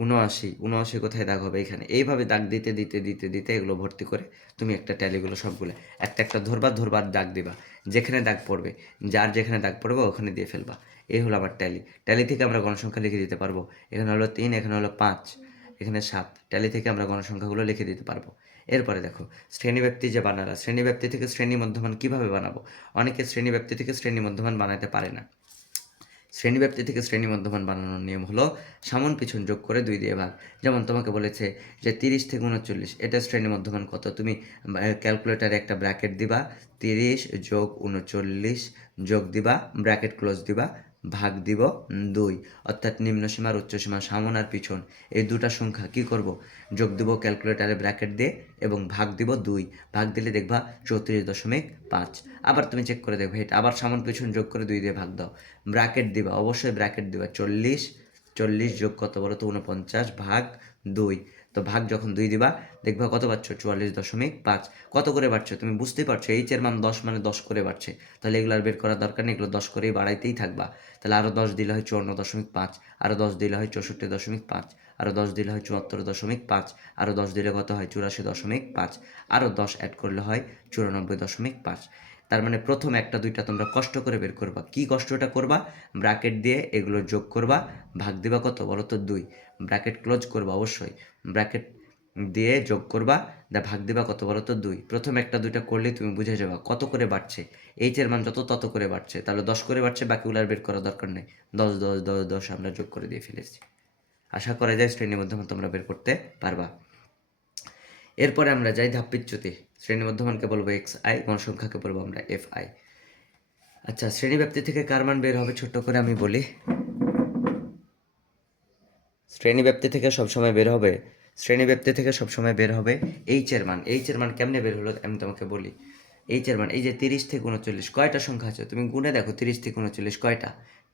79 কোথায় দাগ হবে? এখানে। এইভাবে দাগ দিতে দিতে দিতে দিতে এগুলো ভর্তি করে তুমি একটা ট্যালিগুলো সবগুলো একটা একটা ধরবার দাগ দিবা, যেখানে দাগ পড়বে, যার যেখানে দাগ পড়বে ওখানে দিয়ে ফেলবা। এই হলো আমার ট্যালি। ট্যালি থেকে আমরা গণসংখ্যা লিখে দিতে পারবো। এখানে হলো 3, এখানে হলো 5, এখানে 7। ট্যালি থেকে আমরা গণসংখ্যাগুলো লিখে দিতে পারবো। এরপরে দেখো শ্রেণীব্যাপ্তি যে বানালা, শ্রেণীব্যাপ্তি থেকে শ্রেণী মধ্যমান কীভাবে বানাবো? অনেকে শ্রেণীব্যাপ্তি থেকে শ্রেণী মধ্যমান বানাতে পারে না। শ্রেণীব্যাপ্তি থেকে শ্রেণী মধ্যমান বানানোর নিয়ম হলো সামন পিছন যোগ করে 2 দিয়ে ভাগ। যেমন তোমাকে বলেছে যে 30 থেকে 39, এটা শ্রেণী মধ্যমান কত? তুমি ক্যালকুলেটারে একটা ব্র্যাকেট দিবা, 30 যোগ 39 যোগ দিবা, ব্র্যাকেট ক্লোজ দিবা, ভাগ দিব 2, অর্থাৎ নিম্ন সীমার উচ্চ সীমা সামন আর পিছন এই দুটা সংখ্যা কি করব, যোগ দিব ক্যালকুলেটারে ব্র্যাকেট দিয়ে এবং ভাগ দিব 2, ভাগ দিলে দেখবা 34.5। আবার তুমি চেক করে দেখবে এটা আবার সামন পিছন যোগ করে 2 দিয়ে ভাগ দাও, ব্র্যাকেট দিবা, অবশ্যই ব্র্যাকেট দিবা 40 যোগ কত বলো তো 49 ভাগ 2। তো ভাগ যখন 2 দিবা দেখবা কত পাচ্ছ 44.5। কত করে বাড়ছে তুমি বুঝতেই পারছো, এইচ এর মান 10 মানে 10 করে বাড়ছে, তাহলে এগুলো আর বের করার দরকার নেই, এগুলো 10 করেই বাড়াইতেই থাকবা। তাহলে আরও 10 দিলে হয় 54.5, আরও 10 দিলে হয় 64.5, আরও 10 দিলে হয় 74.5, আরও 10 দিলে কত হয় 84.5, আরও 10 অ্যাড করলে হয় 94.5। তার মানে প্রথম একটা দুইটা তোমরা কষ্ট করে বের করবা। কি কষ্টটা করবা, ব্র্যাকেট দিয়ে এগুলো যোগ করবা, ভাগ দিবা কত বলো তো 2, ব্র্যাকেট ক্লোজ করবা, অবশ্যই ব্র্যাকেট দিয়ে যোগ করবা, ভাগ দিবা কত বলো তো 2। প্রথম একটা দুইটা করলেই তুমি বুঝে যাবা কত করে বাড়ছে, এইচ এর মান যত তত করে বাড়ছে, তাহলে 10 করে বাড়ছে, বাকিগুলো আর বের করার দরকার নেই, 10 10 10 10 আমরা যোগ করে দিয়ে ফেলেছি। আশা করা যায় শ্রেণীর মধ্যমান তোমরা বের করতে পারবা। এরপরে আমরা যাই ধাপবিচ্যুতি। শ্রেণী মধ্যমানকে বলবো এক্স আই, গণসংখ্যাকে বলবো আমরা এফ আই। আচ্ছা, শ্রেণী ব্যাপ্তি থেকে কার মান বের হবে ছোট্ট করে আমি বলি। শ্রেণী ব্যাপ্তি থেকে সবসময় বের হবে, শ্রেণী ব্যাপ্তি থেকে সবসময় বের হবে এইচ এর মান। এইচ এর মান কেমনে বের হলো আমি তোমাকে বলি। এইচ এর মান এই যে 30 থেকে 39 কয়টা সংখ্যা আছে তুমি গুনে দেখো, 30 থেকে 39 কয়টা,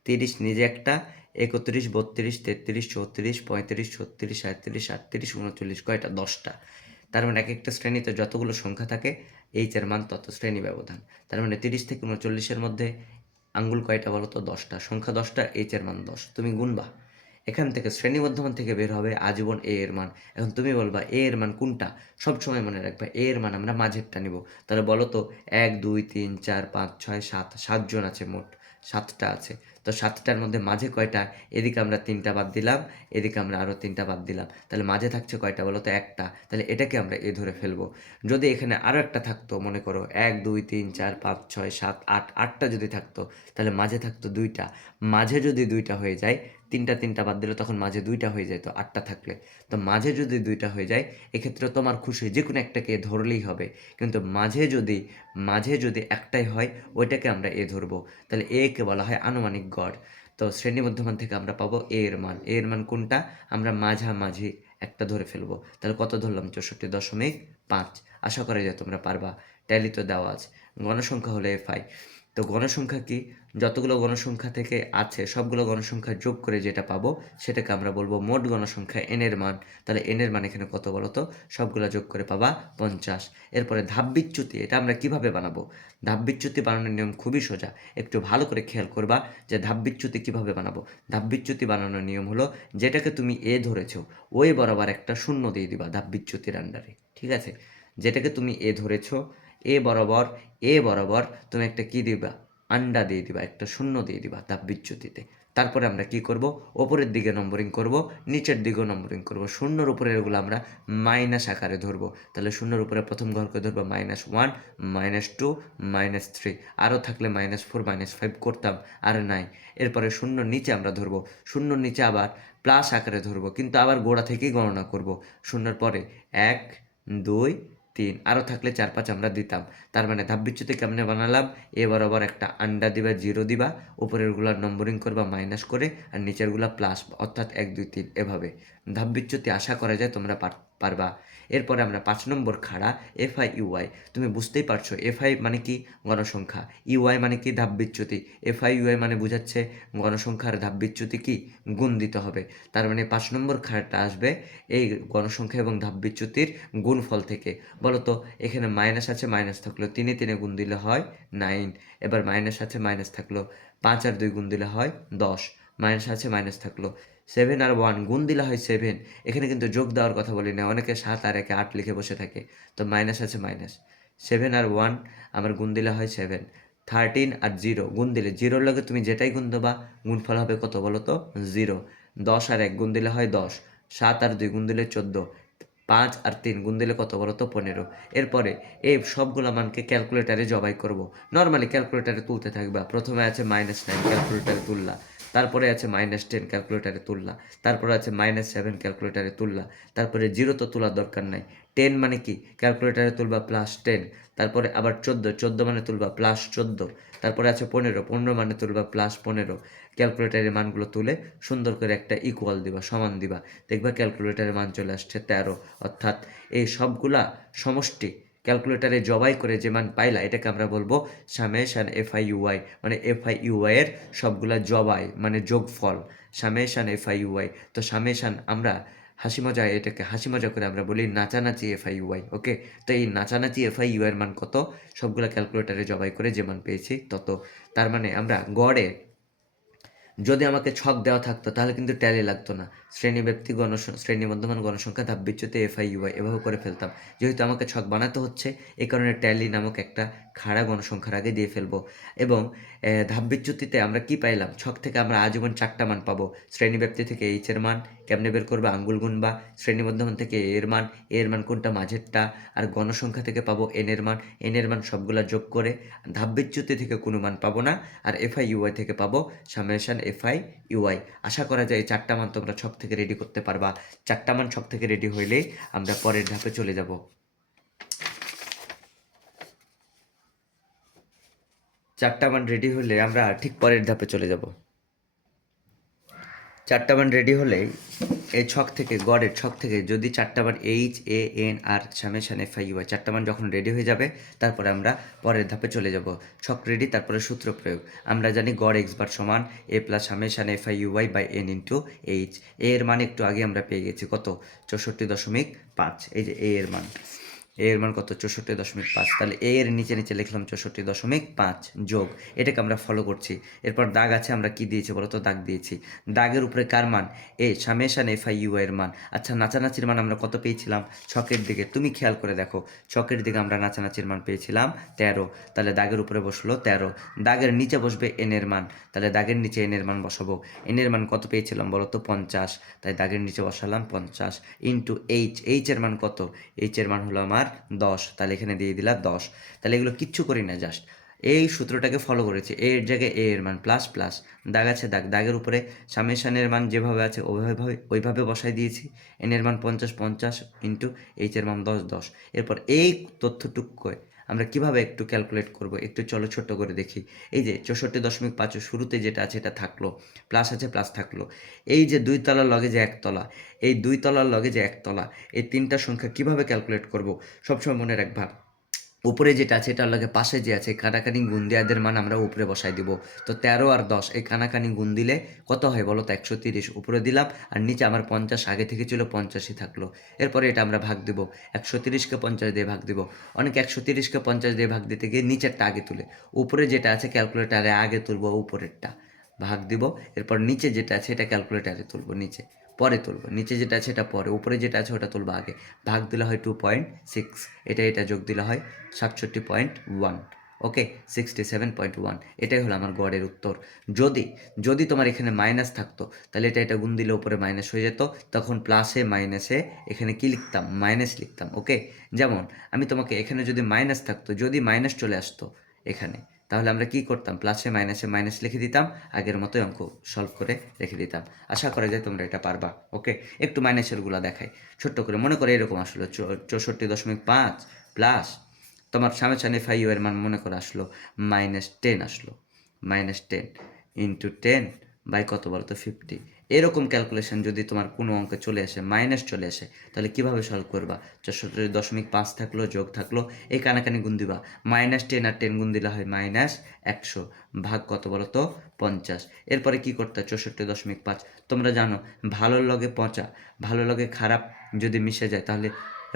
30 নিজে একটা, 31 32 33 34 35 36 37 38 39 কয়টা, 10টা। তার মানে এক একটা শ্রেণীতে যতগুলো সংখ্যা থাকে এইচ এর মান তত শ্রেণী ব্যবধান। তার মানে 30 থেকে 39-এর মধ্যে আঙ্গুল কয়টা বলো তো 10টা, সংখ্যা 10টা, এইচ এর মান 10, তুমি গুনবা। এখান থেকে শ্রেণী মধ্যমান থেকে বের হবে আজীবন এ এর মান। এখন তুমি বলবা এ এর মান কোনটা, সবসময় মনে রাখবা এ এর মান আমরা মাঝেরটা নিব। তাহলে বলো তো 1 2 3 4 5 6 7, 7জন আছে মোট, 7টা আছে। তো 7টার মধ্যে মাঝে কয়টা, এদিকে আমরা 3টা বাদ দিলাম, এদিকে আমরা আরও 3টা বাদ দিলাম, তাহলে মাঝে থাকছে কয়টা বলো তো একটা, তাহলে এটাকে আমরা এ ধরে ফেলবো। যদি এখানে আরও একটা থাকতো, মনে করো 1 2 3 4 5 6 7 8, 8টা যদি থাকতো তাহলে মাঝে থাকতো 2টা, মাঝে যদি 2টা হয়ে যায়, 3টা বাদ দিলে তখন মাঝে 2টা হয়ে যায়, তো 8টা থাকলে, তো মাঝে যদি 2টা হয়ে যায় এক্ষেত্রে তোমার খুশি যে কোনো একটাকে এ ধরলেই হবে। কিন্তু মাঝে যদি একটাই হয় ওইটাকে আমরা এ ধরবো, তাহলে এ কে বলা হয় আনুমানিক গড়। তো শ্রেণী মধ্যমান থেকে আমরা পাবো এ এর মান। এ এর মান কোনটা, আমরা মাঝামাঝি একটা ধরে ফেলবো, তাহলে কত ধরলাম 64.5। আশা করা যায় তোমরা পারবা, ট্যালি তো দেওয়া আছে। গণসংখ্যা হলো এফআই। তো গণসংখ্যা কি, যতগুলো গণসংখ্যা থেকে আছে সবগুলো গণসংখ্যা যোগ করে যেটা পাবো সেটাকে আমরা বলবো মোট গণসংখ্যা এন এর মান। তাহলে এন এর মান এখানে কত বলো তো, সবগুলো যোগ করে পাবা 50। এরপরে ধাপবিচ্যুতি, এটা আমরা কিভাবে বানাবো, ধাপবিচ্যুতি বানানোর নিয়ম খুবই সোজা, একটু ভালো করে খেয়াল করবা যে ধাপবিচ্যুতি কিভাবে বানাবো। ধাপবিচ্যুতি বানানোর নিয়ম হলো যেটাকে তুমি এ ধরেছো ওই বরাবর একটা শূন্য দিয়ে দিবা ধাপবিচ্যুতির আন্ডারে, ঠিক আছে। যেটাকে তুমি এ ধরেছো এ বরাবর তুমি একটা কি দিবা, আন্ডা দিয়ে দিবা, একটা শূন্য দিয়ে দিবা ধাপবিচ্যুতিতে। তারপরে আমরা কি করব, ওপরের দিকে নম্বরিং করব, নিচের দিকেও নম্বরিং করব। শূন্যর উপরে এগুলো আমরা মাইনাস আকারে ধরবো, তাহলে শূন্যর উপরে প্রথম ঘরকে ধরবো -1 -2 -3, আরও থাকলে -4 -5 করতাম, আর নাই। এরপরে শূন্য নিচে আমরা ধরবো, শূন্যর নিচে আবার প্লাস আকারে ধরবো, কিন্তু আবার গোড়া থেকেই গণনা করব। শূন্যর পরে 1 2 3, আরও থাকলে 4 5 আমরা দিতাম। তার মানে ধাপবিচ্যুতি কেমনে বানালাম, এ বরাবর একটা আন্ডা দিবা, 0 দিবা, উপরেরগুলার নম্বরিং করবা মাইনাস করে, আর নিচেরগুলা প্লাস, অর্থাৎ 1 2 3 এভাবে। ধাপবিচ্যুতি আশা করা যায় তোমরা পারবা। এরপরে আমরা 5 নম্বর খাড়া এফআই ইউআই। তুমি বুঝতেই পারছো এফআই মানে কি, গণসংখ্যা, ইউআই মানে কি, ধাপবিচ্যুতি। এফআই ইউআই মানে বোঝাচ্ছে গণসংখ্যার ধাপবিচ্যুতি কি, গুণ দিতে হবে। তার মানে 5 নম্বর খাড়াটা আসবে এই গণসংখ্যা এবং ধাপবিচ্যুতির গুণফল থেকে। বলো তো এখানে মাইনাস আছে, মাইনাস থাকলো 3 3 গুণ দিলে হয় 9, এবার মাইনাস আছে মাইনাস থাকলো 5 আর 2 গুণ দিলে হয় 10, মাইনাস আছে মাইনাস থাকলো 7 আর 1 গুণ দিলে হয় 7। এখানে কিন্তু যোগ দেওয়ার কথা বলি না, অনেকে 7 আর 1 8 লিখে বসে থাকে। তো মাইনাস আছে মাইনাস 7 আর 1 আমার গুণ দিলে হয় 7, 13 আর 0 গুণ দিলে, জিরোর লগে তুমি যেটাই গুণ দেবা গুণফল হবে কত বলো তো 0। 10 আর 1 গুণ দিলে হয় 10, 7 আর 2 গুণ দিলে 14, 5 আর 3 গুণ দিলে কত বলো তো 15। এরপরে এই সবগুলো মানকে ক্যালকুলেটারে জবাই করব। নর্মালি ক্যালকুলেটারে তুলতে থাকবা, প্রথমে আছে -9 ক্যালকুলেটারে তুললা, তারপরে আছে -10 ক্যালকুলেটারে তুললা, তারপরে আছে -7 ক্যালকুলেটারে তুললা, তারপরে 0 তো তোলার দরকার নাই। 10 মানে কি ক্যালকুলেটারে তুলবা +10, তারপরে আবার 14 মানে তুলবা +14, তারপরে আছে 15 মানে তুলবা +15। ক্যালকুলেটারের মানগুলো তুলে সুন্দর করে একটা ইকুয়াল দিবা, সমান দিবা, দেখবা ক্যালকুলেটারের মান চলে আসছে 13। অর্থাৎ এই সবগুলা সমষ্টি ক্যালকুলেটারে জবাই করে যে মান পাইলা এটাকে আমরা বলবো সামেশান FIUI, মানে FIUI এর সবগুলা জবাই মানে যোগফল, সামেশান FIUI। তো সামেশান আমরা হাসি মজায় এটাকে হাসি মজা করে আমরা বলি নাচানাচি FIUI। ওকে, তো এই নাচানাচি FIUI এর মান কত, সবগুলা ক্যালকুলেটারে জবাই করে যে মান পেয়েছি তত। তার মানে আমরা গড়ে যদি আমাকে ছক দেওয়া থাকতো তাহলে কিন্তু ট্যালি লাগতো না, শ্রেণীব্যক্তি শ্রেণী মধ্যমান গণসংখ্যা ধাপবিচ্যুতি FIUI এভাবে করে ফেলতাম। যেহেতু আমাকে ছক বানাতে হচ্ছে এই কারণে ট্যালি নামক একটা খাড়া গণসংখ্যার আগে দিয়ে ফেলবো। এবং ধাপবিচ্যুতিতে আমরা কি পাইলাম, ছক থেকে আমরা আজীবন 4টা মান পাবো। শ্রেণীব্যক্তি থেকে H এর মান কেমনে বের করবে, আঙ্গুল গুনবা। শ্রেণী মধ্যমান থেকে A এর মান কোনটা মাঝেরটা, আর গণসংখ্যা থেকে পাবো N এর মান সবগুলা যোগ করে। ধাপবিচ্যুতি থেকে কোনো মান পাবো না, আর FIUI থেকে পাবো সামেশান FIUI। আশা করা যায় এই 4টা মান তোমরা ছক থেকে রেডি করতে পারবা। 4টা মান ছক থেকে রেডি হইলেই আমরা পরের ধাপে চলে যাব। 4টা মান রেডি হলে আমরা ঠিক পরের ধাপে চলে যাব। 4টা মান রেডি হলেই এই ছক থেকে গড়ের ছক থেকে যদি 4টা মান HAN আর সামেশান FIUI 4টা মান যখন রেডি হয়ে যাবে তারপরে আমরা পরের ধাপে চলে যাব। ছক রেডি, তারপরে সূত্র প্রয়োগ। আমরা জানি গড় x বার সমান a plus summation FIUI by n into h। এর মান একটু আগে আমরা পেয়ে গেছি কত, 64.5। এই যে এর মান, এর মান কত, 64.5। তাহলে এর নিচে নিচে লিখলাম 64.5 যোগ, এটাকে আমরা ফলো করছি। এরপর দাগ আছে, আমরা কি দিয়েছি বলো তো, দাগ দিয়েছি। দাগের উপরে কার মান, সামেশান FIUI এর মান। আচ্ছা, নাচানাচির মান আমরা কত পেয়েছিলাম, ছকের দিকে তুমি খেয়াল করে দেখো, ছকের দিকে আমরা নাচানাচির মান পেয়েছিলাম 13। তাহলে দাগের উপরে বসলো 13, দাগের নিচে বসবে n এর মান, তাহলে দাগের নিচে n এর মান বসাবো। n এর মান কত পেয়েছিলাম বলো তো, 50, তাই দাগের নিচে বসালাম 50 ইন্টু h এর মান কত, h এর মান হলো আমার 10, তাহলে এখানে দিয়ে দিলা 10। তাহলে এগুলো কিচ্ছু করি না, জাস্ট এই সূত্রটাকে ফলো করেছি। এর জায়গায় এর মান প্লাস প্লাস, দাগ আছে দাগের উপরে সামেশানের মান যেভাবে আছে ওইভাবে বসাই দিয়েছি। এন এর মান 50 ইন্টু এইচ এর মান 10। এরপর এই তথ্যটুকু আমরা কিভাবে একটু ক্যালকুলেট করব, একটু চলো ছোট্ট করে দেখি। এই যে 64.5 শুরুতে যেটা আছে এটা থাকলো, প্লাস আছে প্লাস থাকলো। এই যে 2 তলার লগে যে 1 তলা, এই 2 তলার লগে যে 1 তলা, এই 3টা সংখ্যা কিভাবে ক্যালকুলেট করব, সবসময় মনে রাখবা উপরে যেটা আছে এটার লগে পাশে যে আছে কানাকানি গুণ দিয়ে এদের মান আমরা উপরে বসাই দিব। তো 13 আর 10 এই কানাকানি গুণ দিলে কত হয় বলো তো, 130 উপরে দিলাম, আর নিচে আমার 50 আগে থেকে ছিল 50ই থাকলো। এরপরে এটা আমরা ভাগ দেবো, 130কে 50 দিয়ে ভাগ দিব। অনেকে 130কে 50 দিয়ে ভাগ দিতে গিয়ে নিচেরটা আগে তুলে, উপরে যেটা আছে ক্যালকুলেটারে আগে তুলবো উপরেরটা, ভাগ দিব। এরপর নিচে যেটা আছে এটা ক্যালকুলেটারে তুলবো নিচে, পরে তুলবো। নিচে যেটা আছে এটা পরে, উপরে যেটা আছে ওটা তুলবো আগে। ভাগ দিলে হয় 2.6, এটা যোগ দিলে হয় 67.1। ওকে, 67.1, এটাই হলো আমার গড়ের উত্তর। যদি তোমার এখানে মাইনাস থাকতো তাহলে এটা গুণ দিলে উপরে মাইনাস হয়ে যেত, তখন প্লাসে মাইনাসে এখানে কি লিখতাম, মাইনাস লিখতাম। ওকে, যেমন আমি তোমাকে এখানে যদি মাইনাস থাকতো, যদি মাইনাস চলে আসতো এখানে, তাহলে আমরা কি করতাম, প্লাসে মাইনাসে মাইনাস লিখে দিতাম, আগের মতোই অঙ্ক সলভ করে রেখে দিতাম। আশা করা যায় তোমরা এটা পারবা। ওকে, একটু মাইনাসেরগুলো দেখাই ছোট্ট করে। মনে করে এরকম আসলো 64.5 প্লাস তোমার সামেশান FIUI এর মান মনে করে আসলো -10 আসলো, -10 ইন্টু 10 বাই কত বলো তো 50। এরকম ক্যালকুলেশন যদি তোমার কোনো অঙ্কে চলে আসে, মাইনাস চলে আসে, তাহলে কিভাবে সলভ করবা, 64.5 থাকলো যোগ থাকলো, এই কানাকানি গুণ দিবা, -10 আর 10 গুণ দিলে হয় -100 ভাগ কত বলো তো 50। এরপরে কি করতে, 64.5 তোমরা জানো ভালোর লগে পচা, ভালো লগে খারাপ যদি মিশে যায় তাহলে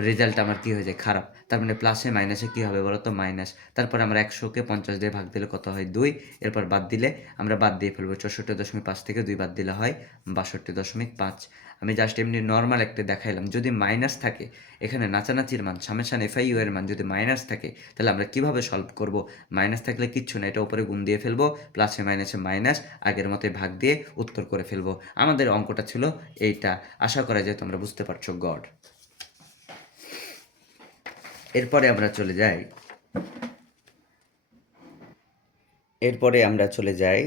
রেজাল্ট আমার কী হয়ে যায়, খারাপ। তার মানে প্লাসে মাইনাসে কী হবে বলো তো, মাইনাস। তারপর আমরা 100কে 50 দিয়ে ভাগ দিলে কত হয় 2, এরপর বাদ দিলে আমরা বাদ দিয়ে ফেলবো, 64.5 থেকে 2 বাদ দিলে হয় 62.5। আমি জাস্ট এমনি নর্মাল একটা দেখাইলাম। যদি মাইনাস থাকে এখানে নাচানাচির মান সামেশান FIUI এর মান যদি মাইনাস থাকে তাহলে আমরা কিভাবে সলভ করব, মাইনাস থাকলে কিচ্ছু না, এটা উপরে গুণ দিয়ে ফেলবো, প্লাসে মাইনাসে মাইনাস, আগের মতোই ভাগ দিয়ে উত্তর করে ফেলবো। আমাদের অঙ্কটা ছিল এইটা। আশা করা যায় তোমরা বুঝতে পারছো গড। এরপরে আমরা চলে যাই এরপরে আমরা চলে যাই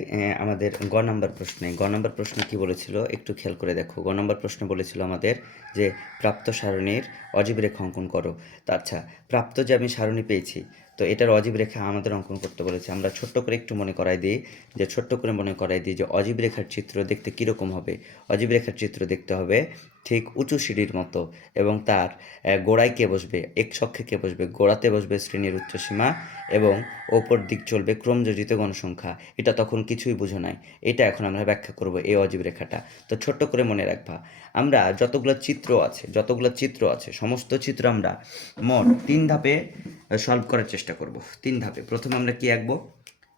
আমাদের গ নাম্বার প্রশ্নে। গ নাম্বার প্রশ্ন কি বলেছিল একটু খেয়াল করে দেখো। গ নাম্বার প্রশ্নে বলেছিল আমাদের যে প্রাপ্ত সারণীর অজীব রেখা অঙ্কন করো। তো আচ্ছা, প্রাপ্ত যে আমি সারণী পেয়েছি, তো এটার অজীব রেখা আমাদের অঙ্কন করতে বলেছে। আমরা ছোট্ট করে একটু মনে করাই দিই, যে অজীব রেখার চিত্র দেখতে কীরকম হবে। অজীব রেখার চিত্র দেখতে হবে ঠিক উঁচু সিঁড়ির মতো, এবং তার গোড়ায় কে বসবে, এক্স অক্ষে কে বসবে, গোড়াতে বসবে শ্রেণীর উচ্চসীমা, এবং ওপর দিক চলবে ক্রমযোজিত গণসংখ্যা। এটা তখন কিছুই বুঝো নাই, এটা এখন আমরা ব্যাখ্যা করব এই অজীব রেখাটা। তো ছোট্ট করে মনে রাখবা, আমরা যতগুলো চিত্র আছে সমস্ত চিত্র আমরা মোট 3 ধাপে সলভ করার চেষ্টা করব। 3 ধাপে। প্রথমে আমরা কি আঁকবো,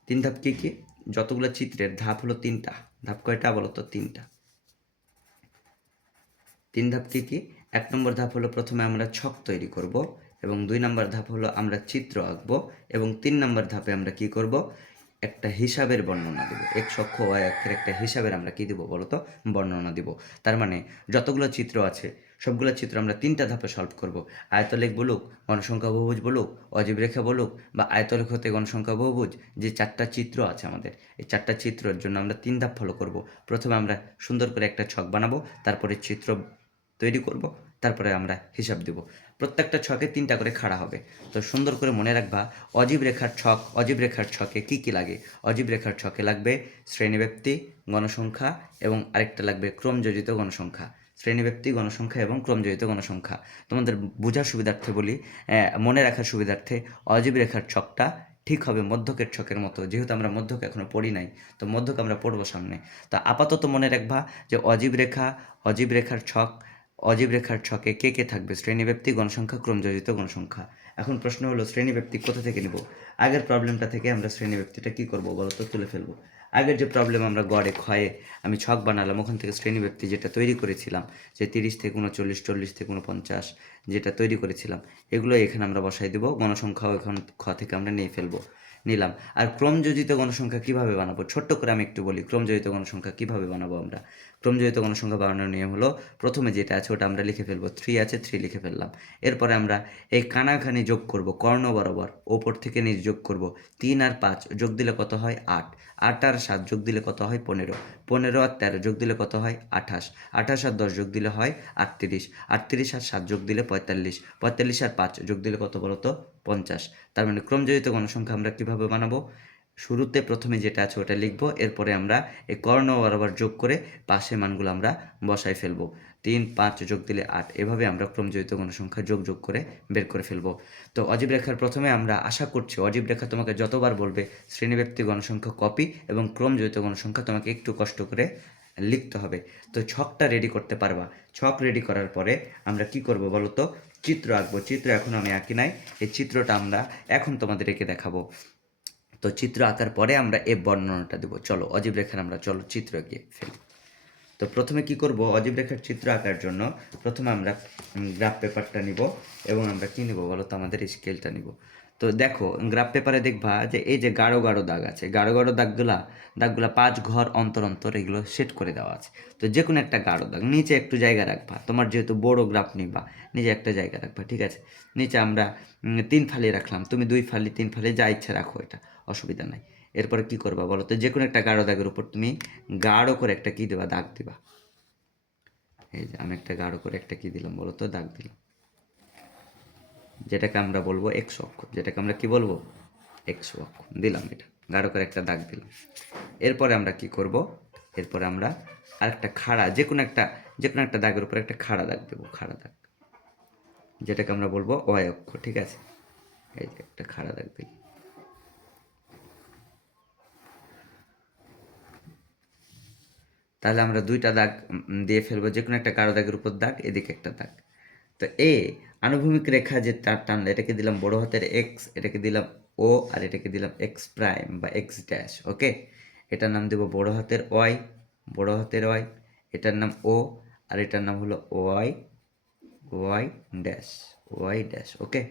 3 ধাপ কি কি, যতগুলো চিত্রের ধাপ হলো 3টা। ধাপ কয়টা বলো তো? 3টা। 3 ধাপ কি কি? 1 নম্বর ধাপ হলো প্রথমে আমরা ছক তৈরি করব, এবং 2 নম্বর ধাপ হলো আমরা চিত্র আঁকবো, এবং 3 নম্বর ধাপে আমরা কি করব, একটা হিসাবের বর্ণনা দেব। x অক্ষ y অক্ষের একটা হিসাবের আমরা কি দেব বলো তো? বর্ণনা দেব। তার মানে যতগুলো চিত্র আছে সবগুলো চিত্র আমরা 3টা ধাপে সলভ করব। আয়তলেখ বলুক, গণসংখ্যা বহুভুজ বলুক, অজীব রেখা বলুক, বা আয়তলেখ হতে গণসংখ্যা বহুভুজ, যে 4টা চিত্র আছে আমাদের, এই 4টা চিত্রের জন্য আমরা 3 ধাপ ফলো করব। প্রথমে আমরা সুন্দর করে একটা ছক বানাবো, তারপরে চিত্র তৈরি করব, তারপরে আমরা হিসাব দেব। প্রত্যেকটা ছকে 3টা করে খাড়া হবে। তো সুন্দর করে মনে রাখবা, অজীব রেখার ছকে কি কি লাগে? অজীব রেখার ছকে লাগবে শ্রেণীব্যাপ্তি, গণসংখ্যা, এবং আরেকটা লাগবে ক্রমযোজিত গণসংখ্যা। শ্রেণীব্যাপ্তি, গণসংখ্যা এবং ক্রমযোজিত গণসংখ্যা। তোমাদের বোঝার সুবিধার্থে বলি, মনে রাখার সুবিধার্থে, অজীব রেখার ছকটা ঠিক হবে মধ্যকের ছকের মতো। যেহেতু আমরা মধ্যক এখনও পড়ি নাই, তো মধ্যক আমরা পড়বো সামনে। তা আপাতত মনে রাখবা যে অজীব রেখার ছকে কে কে থাকবে? শ্রেণীব্যাপ্তি, গণসংখ্যা, ক্রমযোজিত গণসংখ্যা। এখন প্রশ্ন হলো শ্রেণীব্যাপ্তি কোথা থেকে নিব? আগের প্রবলেমটা থেকে আমরা শ্রেণীব্যাপ্তিটা কি করব বলো তো? তুলে ফেলবো। আগের যে প্রবলেম আমরা গড়ে ক্ষয়ে আমি ছক বানালাম, ওখান থেকে শ্রেণীব্যাপ্তি যেটা তৈরি করেছিলাম, যে 30 থেকে 39, 40 থেকে 49 যেটা তৈরি করেছিলাম, এগুলো এখানে আমরা বসাই দেবো। গণসংখ্যাও এখন খ থেকে আমরা নিলাম। আর ক্রমযোজিত গণসংখ্যা কিভাবে বানাবো, ছোট্ট করে আমি একটু বলি। ক্রমযোজিত গণসংখ্যা কিভাবে বানাবো আমরা? ক্রমযোজিত গণসংখ্যা বানানোর নিয়ম হলো, প্রথমে যেটা আছে ওটা আমরা লিখে ফেলবো। 3 আছে, 3 লিখে ফেললাম। এরপরে আমরা এই কানাখানি যোগ করব, কর্ণ বরাবর ওপর থেকে নিচ যোগ করব। 3 আর 5 যোগ দিলে কত হয়? 8। 8 আর 7 যোগ দিলে কত হয়? 15। 15 আর 13 যোগ দিলে কত হয়? 28। 28 আর 10 যোগ দিলে হয় 38। 38 আর 7 যোগ দিলে 45। 45 আর 5 যোগ দিলে কত বলো তো? 50। তার মানে ক্রমযোজিত গণসংখ্যা আমরা কিভাবে বানাবো? শুরুতে প্রথমে যেটা আছে ওটা লিখবো, এরপরে আমরা এই কর্ণ বরাবর যোগ করে পাশে মানগুলো আমরা বসাই ফেলবো। 3, 5 যোগ দিলে 8, এভাবে আমরা ক্রমযোজিত গণসংখ্যা যোগ করে বের করে ফেলবো। তো অজীব রেখার প্রথমে আমরা আশা করছি, অজীব রেখা তোমাকে যতবার বলবে শ্রেণীব্যাপ্তি, গণসংখ্যা কপি, এবং ক্রমযোজিত গণসংখ্যা তোমাকে একটু কষ্ট করে লিখতে হবে। তো ছকটা রেডি করতে পারবা। ছক রেডি করার পরে আমরা কি করব বলো তো? চিত্র আঁকবো। চিত্র এখন আমি আঁকি নাই, এই চিত্রটা আমরা এখন তোমাদের এঁকে দেখাবো। তো চিত্র আঁকার পরে আমরা এ বর্ণনাটা দেবো। চলো অজীব রেখার আমরা চিত্র এঁকে ফেলি। তো প্রথমে কি করব, অজীব রেখার চিত্র আঁকার জন্য প্রথমে আমরা গ্রাফ পেপারটা নিব, এবং আমরা কি নিব বলো তো? আমাদের স্কেলটা নিব। তো দেখো গ্রাফ পেপারে দেখবা যে এই যে গাঢ় গাঢ় দাগ আছে, গাঢ় গাঢ় দাগগুলা 5 ঘর অন্তর অন্তর এগুলো সেট করে দেওয়া আছে। তো যে কোনো একটা গাঢ় দাগ নিচে একটু জায়গা রাখবা। তোমার যেহেতু বড় গ্রাফ নিবা, নিচে একটা জায়গা রাখবা, ঠিক আছে? নিচে আমরা 3 ফালি রাখলাম, তুমি 2 ফালি 3 ফালি যা ইচ্ছা রাখো, এটা অসুবিধা নাই। এরপরে কি করবা বলো তো? যে কোনো একটা গাঢ় দাগের উপর তুমি গাঢ় করে একটা কি দেবা? দাগ দিবা। এই যে আমি একটা গাঢ় করে একটা কি দিলাম বলো তো? দাগ দিলাম, যেটাকে আমরা বলবো এক্স অক্ষ। যেটাকে আমরা কি বলবো? এক্স অক্ষ দিলাম, এটা গাঢ় করে একটা দাগ দিলাম। এরপরে আমরা কি করব? এরপরে আমরা আরেকটা খাড়া, যে কোনো একটা দাগের উপর একটা খাড়া দাগ দেবো, খাড়া দাগ, যেটাকে আমরা বলবো ওয়াই অক্ষ, ঠিক আছে? এই যে একটা খাড়া দাগ দিই। তাহলে আমরা 2টা দাগ দিয়ে ফেলবো, যে কোনো একটা গাঢ় দাগের উপর দাগ, এদিকে একটা দাগ। তো এ আনুভূমিক রেখা যে তার টানলে, এটাকে দিলাম বড় হাতের এক্স, এটাকে দিলাম ও, আর এটাকে দিলাম এক্স প্রাইম বা এক্স ড্যাশ। ওকে, এটার নাম দেব বড় হাতের ওয়াই, এটার নাম ও, আর এটার নাম হলো ওয়াই ড্যাশ। ওকে,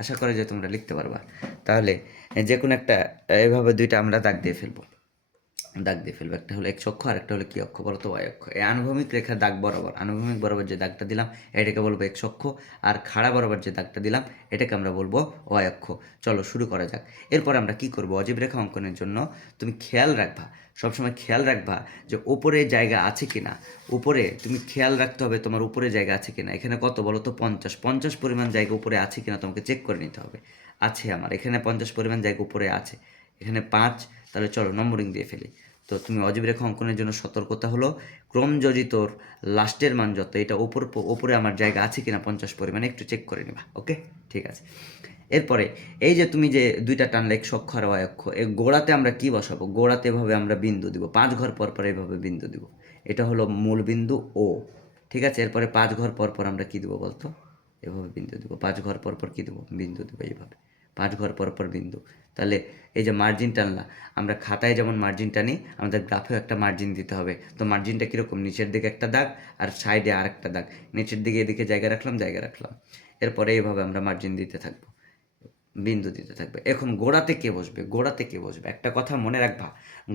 আশা করি যে তোমরা লিখতে পারবা। তাহলে যে কোনো একটা এভাবে 2টা আমরা দাগ দিয়ে ফেলবো। দাগ দিয়ে ফেলবো। একটা হলো এক্স অক্ষ আর একটা হলো কী অক্ষ বলো তো? ওয়াই অক্ষ। এই আনুভূমিক রেখার দাগ বরাবর, আনুভূমিক বরাবর যে দাগটা দিলাম এটাকে বলবো এক্স অক্ষ, আর খাড়া বরাবর যে দাগটা দিলাম এটাকে আমরা বলবো ওয়াই অক্ষ। চলো শুরু করা যাক। এরপর আমরা কি করব? অজীব রেখা অঙ্কনের জন্য তুমি খেয়াল রাখবা, সবসময় খেয়াল রাখবা যে উপরে জায়গা আছে কিনা। উপরে তুমি খেয়াল রাখতে হবে তোমার উপরে জায়গা আছে কিনা। এখানে কত বলো তো? 50 পরিমাণ জায়গা উপরে আছে কিনা তোমাকে চেক করে নিতে হবে। আছে আমার এখানে 50 পরিমাণ জায়গা উপরে আছে, এখানে 5। তাহলে চলো নম্বরিং দিয়ে ফেলি। তো তুমি অজীব রেখা অঙ্কনের জন্য সতর্কতা হলো ক্রমযোজিতর লাস্টের মান যত, এটা ওপরে আমার জায়গা আছে কিনা 50 পরিমাণে একটু চেক করে নিবা। ওকে, ঠিক আছে। এরপরে এই যে তুমি যে দুইটা টানলে এক্স অক্ষ আর ওয়াই অক্ষ, এই গোড়াতে আমরা কি বসাবো? গোড়াতে এভাবে আমরা বিন্দু দিব, 5 ঘর পর পর এইভাবে বিন্দু দিব। এটা হলো মূল বিন্দু ও, ঠিক আছে। এরপরে 5 ঘর পর পর আমরা কি দিব বলতো? এভাবে বিন্দু দিব। 5 ঘর পর পর কি দেবো? বিন্দু দেবো এইভাবে, 5 ঘর পর পর বিন্দু। তাহলে এই যে মার্জিন টানলা, আমরা খাতায় যেমন মার্জিন টানি আমাদের গ্রাফেও একটা মার্জিন দিতে হবে। তো মার্জিনটা কীরকম? নিচের দিকে একটা দাগ আর সাইডে আর একটা দাগ, নিচের দিকে এদিকে জায়গা রাখলাম, জায়গা রাখলাম। এরপরে এইভাবে আমরা মার্জিন দিতে থাকবো, বিন্দু দিতে থাকবে। এখন গোড়াতে কে বসবে? গোড়াতে কে বসবে? একটা কথা মনে রাখবা,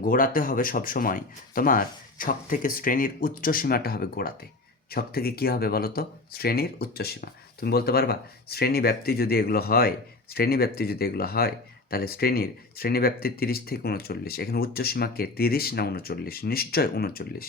গোড়াতে হবে সবসময় তোমার ছক থেকে শ্রেণীর উচ্চ সীমাটা হবে গোড়াতে। ছক থেকে কী হবে বলো তো? শ্রেণীর উচ্চ সীমা। তুমি বলতে পারবা শ্রেণী ব্যাপ্তি যদি এগুলো হয়, শ্রেণী ব্যাপ্তি যদি এগুলো হয়, তাহলে শ্রেণী ব্যাপ্তি 30 থেকে 39। এখানে উচ্চ সীমা কে? 30 না 39? নিশ্চয় 39,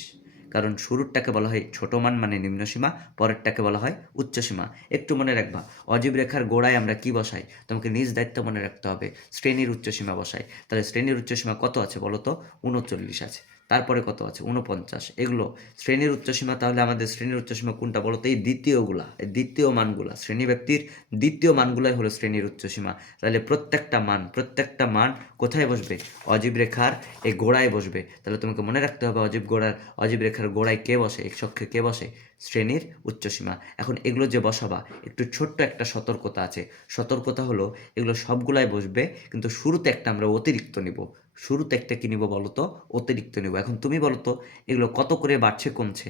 কারণ শুরুরটাকে বলা হয় ছোট মান মানে নিম্নসীমা, পরেরটাকে বলা হয় উচ্চসীমা। একটু মনে রাখবা, অজীব রেখার গোড়ায় আমরা কি বসাই? তোমাকে নিজ দায়িত্ব মনে রাখতে হবে, শ্রেণীর উচ্চসীমা বসাই। তাহলে শ্রেণীর উচ্চসীমা কত আছে বলো তো? 39 আছে। তারপরে কত আছে? 49। এগুলো শ্রেণীর উচ্চসীমা। তাহলে আমাদের শ্রেণীর উচ্চসীমা কোনটা বলো তো? এই দ্বিতীয়গুলা, এই দ্বিতীয় মানগুলা, শ্রেণীব্যাপ্তির দ্বিতীয় মানগুলাই হলো শ্রেণীর উচ্চসীমা। তাহলে প্রত্যেকটা মান কোথায় বসবে? অজীব রেখার এই গোড়ায় বসবে। তাহলে তোমাকে মনে রাখতে হবে অজীব রেখার গোড়ায় কে বসে? এক্স অক্ষে কে বসে? শ্রেণীর উচ্চসীমা। এখন এগুলো যে বসাবা, একটু ছোট্ট একটা সতর্কতা আছে। সতর্কতা হলো এগুলো সবগুলাই বসবে, কিন্তু শুরুতে একটা আমরা অতিরিক্ত নিব। শুরুতে একটা কি নিব বলো তো? অতিরিক্ত নিব। এখন তুমি বলো তো এগুলো কত করে বাড়ছে কমছে?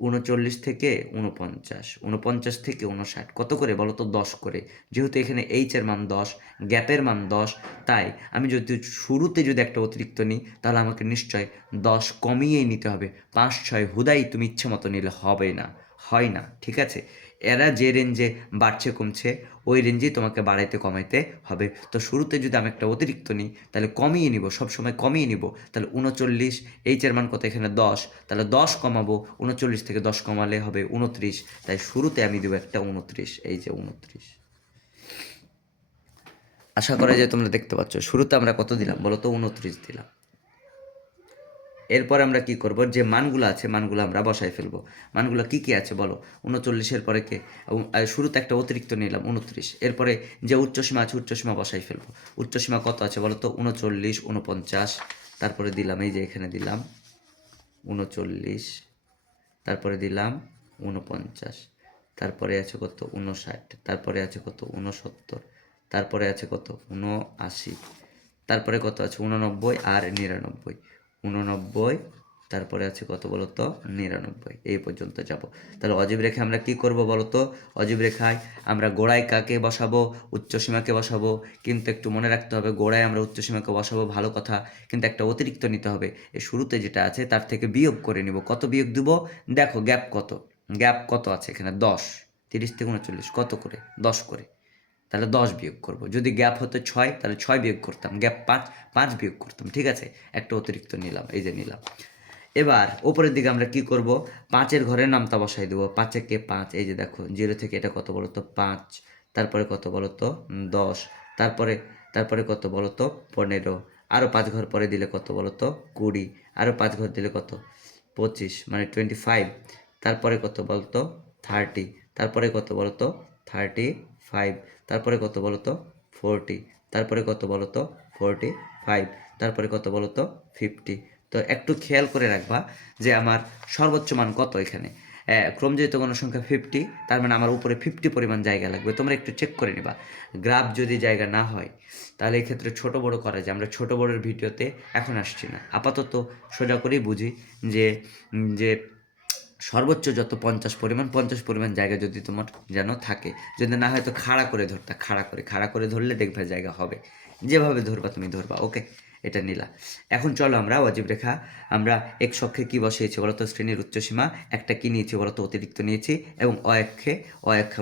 39 থেকে 49, 49 থেকে 59, কত করে বলো তো? 10 করে। যেহেতু এখানে এইচের মান 10, গ্যাপের মান 10, তাই আমি যদি শুরুতে যদি একটা অতিরিক্ত নিই তাহলে আমাকে নিশ্চয় 10 কমিয়েই নিতে হবে। 5-6 হুদাই তুমি ইচ্ছে মতো নিলে হবে না, হয় না, ঠিক আছে। এরা যে রেঞ্জে বাড়ছে কমছে ওই রেঞ্জেই তোমাকে বাড়াইতে কমাইতে হবে। তো শুরুতে যদি আমি একটা অতিরিক্ত নিই তাহলে কমিয়ে নিব, সবসময় কমিয়ে নিব। তাহলে 39, এইচের মান কত? এখানে 10, তাহলে 10 কমাবো, 39 থেকে 10 কমালে হবে 29। তাই শুরুতে আমি দেবো একটা 29, এই যে 29। আশা করা যায় তোমরা দেখতে পাচ্ছ শুরুতে আমরা কত দিলাম বলো তো? 29 দিলাম। এরপর আমরা কি করব? যে মানগুলো আছে মানগুলো আমরা বসাই ফেলবো। মানগুলো কি কি আছে বলো? 39-এর পরে কে? শুরুতে একটা অতিরিক্ত নিলাম 29। এরপরে যে উচ্চসীমা আছে উচ্চসীমা বসাই ফেলবো। উচ্চসীমা কত আছে বলো তো? 39, 49। তারপরে দিলাম এই যে এখানে দিলাম 39, তারপরে দিলাম 49, তারপরে আছে কত? 59, তারপরে আছে কত? 69, তারপরে আছে কত? 79, তারপরে কত আছে? 89 আর 99, 89, তারপরে আছে কত বলো তো? 99। এই পর্যন্ত যাব। তাহলে অজীব রেখায় আমরা কি করব বলো তো? অজীব রেখায় আমরা গোড়ায় কাকে বসাবো? উচ্চসীমাকে বসাবো। কিন্তু একটু মনে রাখতে হবে গোড়ায় আমরা উচ্চসীমাকে বসাবো, ভালো কথা, কিন্তু একটা অতিরিক্ত নিতে হবে। এই শুরুতে যেটা আছে তার থেকে বিয়োগ করে নিব। কত বিয়োগ দিব? দেখো গ্যাপ কত, গ্যাপ কত আছে এখানে? 10। 30 থেকে 39 কত করে? 10 করে। তাহলে 10 বিয়োগ করব। যদি গ্যাপ হতো 6 তাহলে 6 বিয়োগ করতাম, গ্যাপ 5, 5 বিয়োগ করতাম, ঠিক আছে। একটা অতিরিক্ত নিলাম, এই যে নিলাম। এবার ওপরের দিকে আমরা কি করব? 5-এর ঘরে নামতা বসাই দেবো। 5-এ কে? 5। এই যে দেখো 0 থেকে এটা কত বলো তো? 5। তারপরে কত বলো তো? 10। তারপরে কত বলো তো? 15। আরও 5 ঘর পরে দিলে কত বলো তো? 20। আরও 5 ঘর দিলে কত? 25, মানে 25। তারপরে কত বলো তো? 30। তারপরে কত বলো তো? 35। তারপরে কত বলো তো? 40। তারপরে কত বলো তো? 45। তারপরে কত বলো তো? 50। তো একটু খেয়াল করে রাখবা যে আমার সর্বোচ্চ মান কত এখানে। ক্রমযুক্ত গণসংখ্যা 50, তার মানে আমার উপরে 50 পরিমাণ জায়গা লাগবে। তোমরা একটু চেক করে নিবা। গ্রাফ যদি জায়গা না হয় তাহলে এক্ষেত্রে ছোট বড় করা যায়। আমরা ছোট বড়ের ভিডিওতে এখন আসছি না, আপাতত সোজা করেই বুঝি যে যে সর্বোচ্চ যত 50 পরিমাণ জায়গা যদি তোমার যেন থাকে। যদি না হয় তো খাড়া করে ধরতা, খাড়া করে ধরলে দেখবে জায়গা হবে। যেভাবে ধরবা তুমি ধরবা। ওকে, এটা নিলা। এখন চলো আমরা অজীব রেখা আমরা এক্স অক্ষে কী বসিয়েছি বলতো, শ্রেণীর উচ্চসীমা, একটা কী নিয়েছি বলতো, অতিরিক্ত নিয়েছি, এবং অক্ষে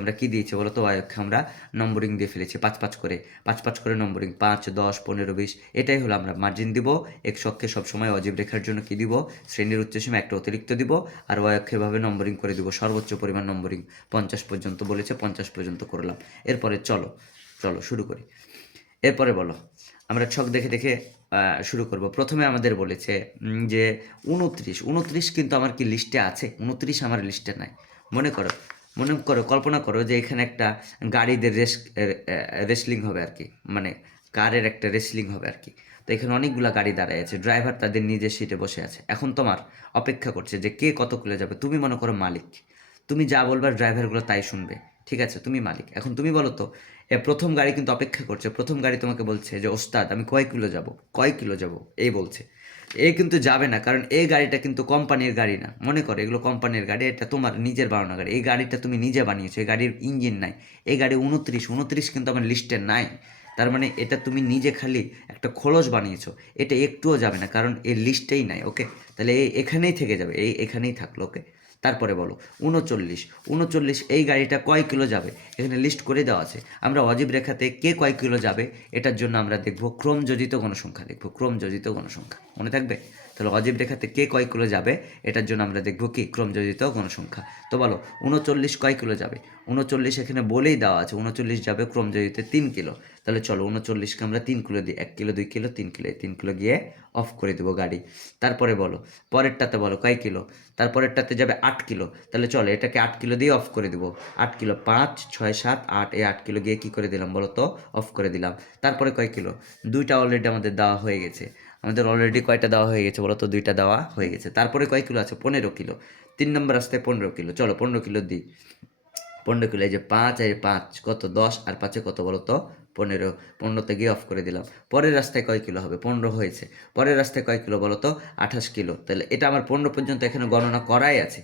আমরা কী দিয়েছি বলতো, অক্ষে আমরা নম্বরিং দিয়ে ফেলেছি 5 5 করে, 5 5 করে নম্বরিং, 5 10 15 20, এটাই হলো আমরা মার্জিন দিব। এক্স অক্ষে সবসময় অজীব রেখার জন্য কী দিব, শ্রেণীর উচ্চসীমা একটা অতিরিক্ত দিব, আর অক্ষে এভাবে নম্বরিং করে দিব, সর্বোচ্চ পরিমাণ নম্বরিং 50 পর্যন্ত বলেছে, 50 পর্যন্ত করলাম। এরপরে চলো শুরু করি। এরপরে বলো, আমরা ছক দেখে দেখে শুরু করব। প্রথমে আমাদের বলেছে যে 29 কিন্তু আমার কি লিস্টে আছে, 29 আমার লিস্টে নাই। মনে করো কল্পনা করো যে এখানে একটা গাড়িদের রেসলিং হবে আর কি, মানে কারের একটা রেসলিং হবে আর কি। তো এখানে অনেকগুলো গাড়ি দাঁড়ায় আছে, ড্রাইভার তাদের নিজের সিটে বসে আছে। এখন তোমার অপেক্ষা করছে যে কে কত খুলে যাবে। তুমি মনে করো মালিক, তুমি যা বলবার ড্রাইভারগুলো তাই শুনবে, ঠিক আছে, তুমি মালিক। এখন তুমি বলো তো, প্রথম গাড়ি কিন্তু অপেক্ষা করছে, প্রথম গাড়ি তোমাকে বলছে যে ওস্তাদ আমি কয় কিলো যাব এই বলছে। কিন্তু যাবে না, কারণ এই গাড়িটা কিন্তু কোম্পানির গাড়ি না। মনে করো এগুলো কোম্পানির গাড়ি, এটা তোমার নিজের বানানো গাড়ি। এই গাড়িটা তুমি নিজে বানিয়েছো, এই গাড়ির ইঞ্জিন নাই। এই গাড়ি 29 কিন্তু আমার লিস্টে নাই। তার মানে এটা তুমি নিজে খালি একটা খোলস বানিয়েছো, এটা একটুও যাবে না, কারণ এই লিস্টেই নাই। ওকে, তাহলে এখানেই থেকে যাবে, এখানেই থাকলো। ওকে, তারপরে বলো 39 এই গাড়িটা কয় কিলো যাবে, এখানে লিস্ট করে দেওয়া আছে। আমরা অজীব রেখাতে কে কয় কিলো যাবে এটার জন্য আমরা দেখব ক্রমযোজিত গণসংখ্যা, মনে থাকবে। তাহলে অজীব রেখাতে কে কয় কিলো যাবে এটার জন্য আমরা দেখব কি, ক্রমযোজিত গণসংখ্যা। তো বলো 39 কয় কিলো যাবে, 39 এখানে বলেই দেওয়া আছে, 39 যাবে ক্রমযোজিতে 3 কিলো। তাহলে চলো 39কে আমরা 3 কিলো দিই, 1 কিলো 2 কিলো 3 কিলো, 3 কিলো গিয়ে অফ করে দেবো গাড়ি। তারপরে বলো পরেরটাতে, বলো কয় কিলো, তারপরেরটাতে যাবে 8 কিলো। তাহলে চলো এটাকে 8 কিলো দিয়ে অফ করে দেবো। 8 কিলো 5 6 7 8, এই 8 কিলো গিয়ে কী করে দিলাম বলো তো, অফ করে দিলাম। তারপরে কয় কিলো, দুইটা অলরেডি আমাদের দেওয়া হয়ে গেছে। আমাদের অলরেডি কয়টা দেওয়া হয়ে গেছে বলো তো, দুইটা দেওয়া হয়ে গেছে। তারপরে কয় কিলো আছে, 15 কিলো। 3 নম্বর রাস্তায় 15 কিলো, চলো 15 কিলো দিই। 15 কিলো, এই যে 5 আর 5 কত, 10 আর 5 কত বলো তো 15, 15তে গিয়ে অফ করে দিলাম। পরের রাস্তায় কয় কিলো হবে, 15 হয়েছে। পরের রাস্তায় কয় কিলো বলো তো, 28 কিলো। তাহলে এটা আমার 15 পর্যন্ত এখানে গণনা করাই আছে,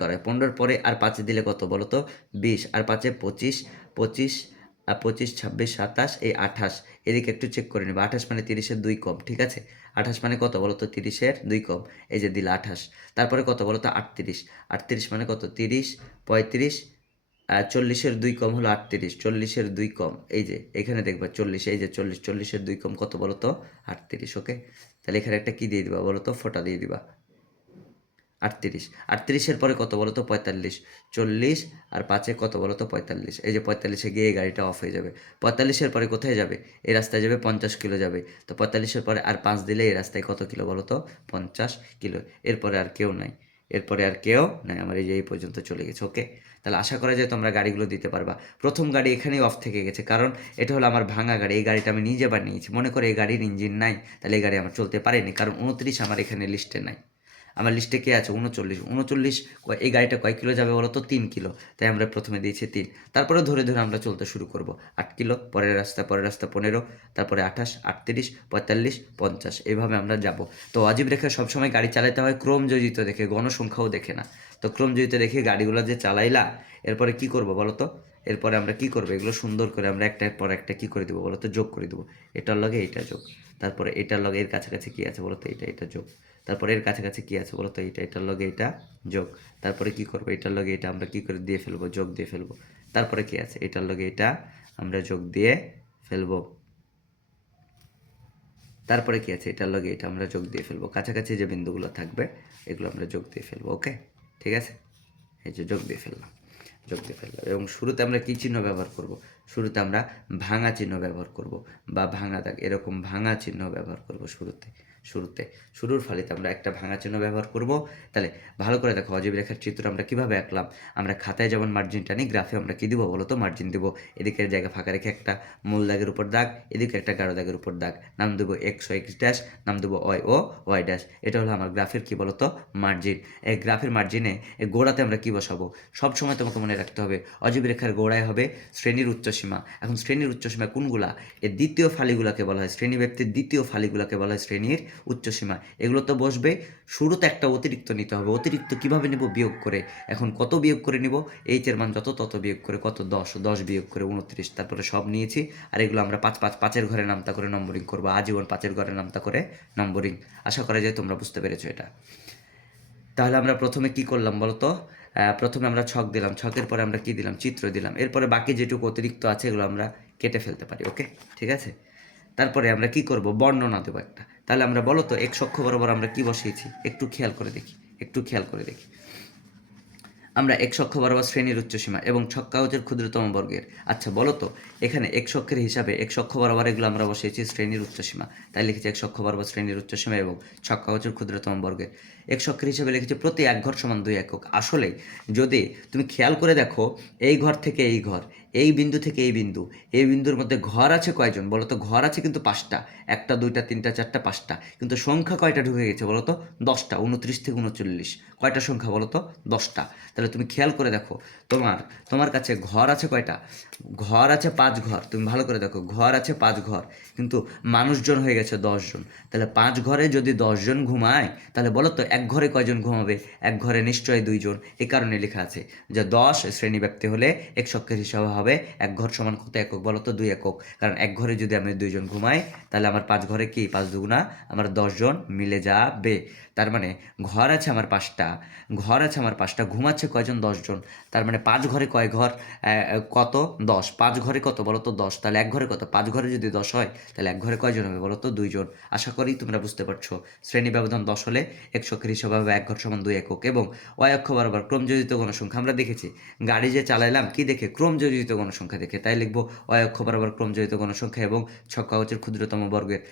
করায়। 15 পরে আর 5 দিলে কত বলো তো, 20, আর 5 25, 25 আর 25 26 27, এই 28। এদিকে একটু চেক করে নেবো, 28 মানে 30-এর 2 কম, ঠিক আছে। 28 মানে কত বলো তো, 30-এর 2 কম, এই যে দিলা 28। তারপরে কত বলো তো, 38, 38 মানে কত, 30 35, 40-এর 2 কম হলো 38, 40-এর 2 কম, এই যে এখানে দেখবা 40, এই যে 40, 40-এর 2 কম কত বলো তো, 38। ওকে, তাহলে এখানে একটা কি দিয়ে দিবা বলো তো, ফোঁটা দিয়ে দিবা। 38, 38-এর পরে কত বলো তো, 45, 40 আর 5 কত বলো তো, 45, এই যে 45-এ গিয়ে এই গাড়িটা অফ হয়ে যাবে। 45-এর পরে কোথায় যাবে, এই রাস্তায় যাবে 50 কিলো যাবে। তো 45-এর পরে আর 5 দিলে এই রাস্তায় কত কিলো বলো তো, 50 কিলো। এরপরে আর কেউ নাই, আমার এই যে এই পর্যন্ত চলে গেছে। ওকে, তাহলে আশা করা যায় তোমরা গাড়িগুলো দিতে পারবা। প্রথম গাড়ি এখানেই অফ থেকে গেছে, কারণ এটা হলো আমার ভাঙা গাড়ি, এই গাড়িটা আমি নিজে বানিয়েছি। মনে করে এই গাড়ির ইঞ্জিন নাই, তাহলে এই গাড়ি আমার চলতে পারেনি, কারণ 29 আমার এখানে লিস্টে নাই। আমার লিস্টে কে আছে, 39, এই গাড়িটা কয় কিলো যাবে বলো তো, 3 কিলো। তাই আমরা প্রথমে দিয়েছি 3। তারপরে ধরে ধরে আমরা চলতে শুরু করব। 8 কিলো, পরের রাস্তা 15, তারপরে 28, 38, 45, 50, এইভাবে আমরা যাব। তো অজীব রেখা সবসময় গাড়ি চালাতে হয় ক্রমযোজিত দেখে, গণসংখ্যাও দেখে না। তো ক্রমযোজিত দেখে গাড়িগুলো যে চালাইলা, এরপরে কি করব বলো তো, এরপরে আমরা কি করবো, এগুলো সুন্দর করে আমরা একটার পর একটা কি করে দেবো বলো তো, যোগ করে দেবো। এটার লগে এইটা যোগ, তারপরে এটার লগে এর কাছাকাছি কি আছে বলো তো, এটা যোগ, তারপরে এর কাছাকাছি কি আছে বলো তো, এটার লগে এটা যোগ। তারপরে কি করবো, এটার লগে এটা আমরা কি করে দিয়ে ফেলবো, যোগ দিয়ে ফেলবো। তারপরে কি আছে, এটার লগে এটা আমরা যোগ দিয়ে ফেলবো। তারপরে কি আছে, এটার লগে এটা আমরা যোগ দিয়ে ফেলবো। কাছাকাছি যে বিন্দুগুলো থাকবে এগুলো আমরা যোগ দিয়ে ফেলবো। ওকে, ঠিক আছে, এই যে যোগ দিয়ে ফেললাম। এবং শুরুতে আমরা কী চিহ্ন ব্যবহার করব, শুরুতে আমরা ভাঙা চিহ্ন ব্যবহার করব, বা ভাঙা দাগ, এরকম ভাঙা চিহ্ন ব্যবহার করব শুরুর ফালিতে আমরা একটা ভাঙা চিহ্ন ব্যবহার করব। তাহলে ভালো করে দেখো, অজীব রেখার চিত্র আমরা কিভাবে আঁকলাম। আমরা খাতায় যেমন মার্জিনটা নিই, গ্রাফে আমরা কী দিব বলো তো, মার্জিন দিব। এদিকের জায়গা ফাঁকা রেখে একটা মূল দাগের উপর দাগ, এদিকে একটা গাঢ় দাগের উপর দাগ, নাম দেবো এক্স ও এক্স ড্যাশ, নাম দেবো ওয়াই ও ওয়াই ড্যাশ। এটা হলো আমার গ্রাফের কী বলো তো, মার্জিন। এই গ্রাফের মার্জিনে এই গোড়াতে আমরা কী বসাবো, সবসময় তোমাকে মনে রাখতে হবে অজীব রেখার গোড়ায় হবে শ্রেণীর উচ্চসীমা। এখন শ্রেণীর উচ্চসীমা কোনগুলা, এর দ্বিতীয় ফালিগুলাকে বলা হয়, শ্রেণীব্যাপ্তির দ্বিতীয় ফালিগুলাকে বলা হয় শ্রেণীর উচ্চসীমা, এগুলো তো বসবে। শুরুতে একটা অতিরিক্ত নিতে হবে। অতিরিক্ত কিভাবে নেব? বিয়োগ করে। এখন কত বিয়োগ করে নিব? এইচের মান যত তত বিয়োগ করে। কত? 10, 10 বিয়োগ করে 29। তারপরে সব নিয়েছি, আর এগুলো আমরা 5 5 5-এর ঘরে নামতা করে নম্বরিং করবো। আজীবন 5-এর ঘরে নামতা করে নম্বরিং। আশা করা যায় তোমরা বুঝতে পেরেছো এটা। তাহলে আমরা প্রথমে কি করলাম বলো তো? প্রথমে আমরা ছক দিলাম, ছকের পরে আমরা কি দিলাম? চিত্র দিলাম। এরপরে বাকি যেটুকু অতিরিক্ত আছে এগুলো আমরা কেটে ফেলতে পারি। ওকে, ঠিক আছে। তারপরে আমরা কি করব? বর্ণনা দেবো একটা। তাহলে আমরা বলো তো এক্স অক্ষ বরাবর আমরা কি বসিয়েছি? একটু খেয়াল করে দেখি, একটু খেয়াল করে দেখি। আমরা এক্স অক্ষ বরাবর শ্রেণীর উচ্চসীমা এবং ছক কাগজের ক্ষুদ্রতম বর্গের। আচ্ছা বলো তো, এখানে এক্স অক্ষের হিসাবে এক্স অক্ষ বরাবর এগুলো আমরা বসিয়েছি শ্রেণীর উচ্চসীমা, তাই লিখেছি এক্স অক্ষ বরাবর শ্রেণীর উচ্চসীমা এবং ছক কাগজের ক্ষুদ্রতম বর্গের। এক্স অক্ষের হিসাবে লিখেছি প্রতি এক ঘর সমান 2 একক। আসলে যদি তুমি খেয়াল করে দেখো, এই ঘর থেকে এই ঘর, এই বিন্দু থেকে এই বিন্দু, এই বিন্দুর মধ্যে ঘর আছে কয়জন বলো তো? ঘর আছে কিন্তু 5টা, 1টা 2টা 3টা 4টা 5টা, কিন্তু সংখ্যা কয়টা ঢুকে গেছে বলো তো? 10টা। 29 থেকে 39 কয়টা সংখ্যা বলো তো? 10টা। তাহলে তুমি খেয়াল করে দেখো, তোমার কাছে ঘর আছে কয়টা? ঘর আছে 5 ঘর। তুমি ভালো করে দেখো, ঘর আছে 5 ঘর, কিন্তু মানুষজন হয়ে গেছে 10 জন। তাহলে 5 ঘরে যদি 10 জন ঘুমায়, তাহলে বলো তো এক ঘরে কয়জন ঘুমাবে? এক ঘরে নিশ্চয়ই 2 জন। এই কারণে লেখা আছে যে 10 শ্রেণী ব্যক্তি হলে এক শকের হিসাবে হবে এক ঘর সমান কত একক বলো তো? 2 একক। কারণ এক ঘরে যদি আমি 2 জন ঘুমাই, তাহলে আমার 5 ঘরে কি 5 দুগুণা আমার 10 জন মিলে যাবে। তার মানে ঘর আছে আমার 5টা, ঘর আছে আমার 5টা, ঘুমাচ্ছে কয়জন? 10 জন। তার মানে 5 ঘরে কয় ঘর? কত? 10। 5 ঘরে কত বলো তো? 10। তাহলে এক ঘরে কত? 5 ঘরে যদি 10 হয়, তাহলে এক ঘরে কয়জন হবে বলো তো? 2 জন। আশা করি তোমরা বুঝতে পারছো। শ্রেণী ব্যবধান 10 হলে এক শকের হিসাবে হবে এক ঘর সমান 2 একক। এবং অয় অক্ষ বরাবর ক্রমযোজিত গণসংখ্যা আমরা দেখেছি, গাড়ি যে চালাইলাম কি দেখে? ক্রমযোজিত গণসংখ্যা দেখে। তাই লিখবো অয় অক্ষ বরাবর ক্রমযোজিত গণসংখ্যা এবং ছক কাগজের ক্ষুদ্রতম বর্গের।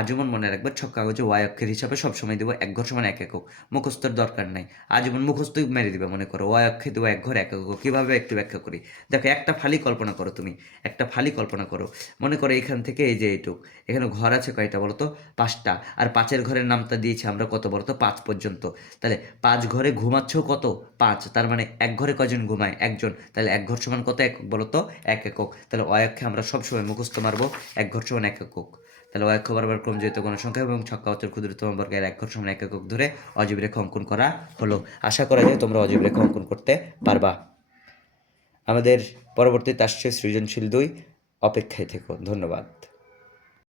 আজীবন মনে রাখবে, ছক কাগজে ওয়াই অক্ষের হিসাবে সবসময় দেবো এক ঘর সমান 1 একক। মুখস্থের দরকার নাই, আজীবন মুখস্থই মেরে দিবে। মনে করো ওয়াই অক্ষে দেবো এক ঘর 1 একক। কীভাবে একটু ব্যাখ্যা করি দেখো। একটা ফালি কল্পনা করো, তুমি একটা ফালি কল্পনা করো। মনে করো এখান থেকে এই যে এইটুক, এখানে ঘর আছে কয়টা বলো তো? 5টা। আর 5-এর ঘরের নামটা দিয়েছি আমরা কত বলো তো? 5 পর্যন্ত। তাহলে 5 ঘরে ঘুমাচ্ছ কত? 5। তার মানে এক ঘরে কয়জন ঘুমায়? একজন। তাহলে এক ঘর সমান কত একক বলো তো? 1 একক। তাহলে ওয়াই অক্ষে আমরা সবসময় মুখস্থ মারবো এক ঘর সমান 1 একক। তাহলে অয় অক্ষ বরাবর ক্রমযোজিত গণসংখ্যা এবং ছক কাগজের ক্ষুদ্রতম বর্গের এক ঘর সমান 1 একক ধরে অজীব রেখা অঙ্কন করা হলো। আশা করা যায় তোমরা অজীব রেখা অঙ্কন করতে পারবা। আমাদের পরবর্তীতে আসছে সৃজনশীল 2, অপেক্ষায় থেকো। ধন্যবাদ।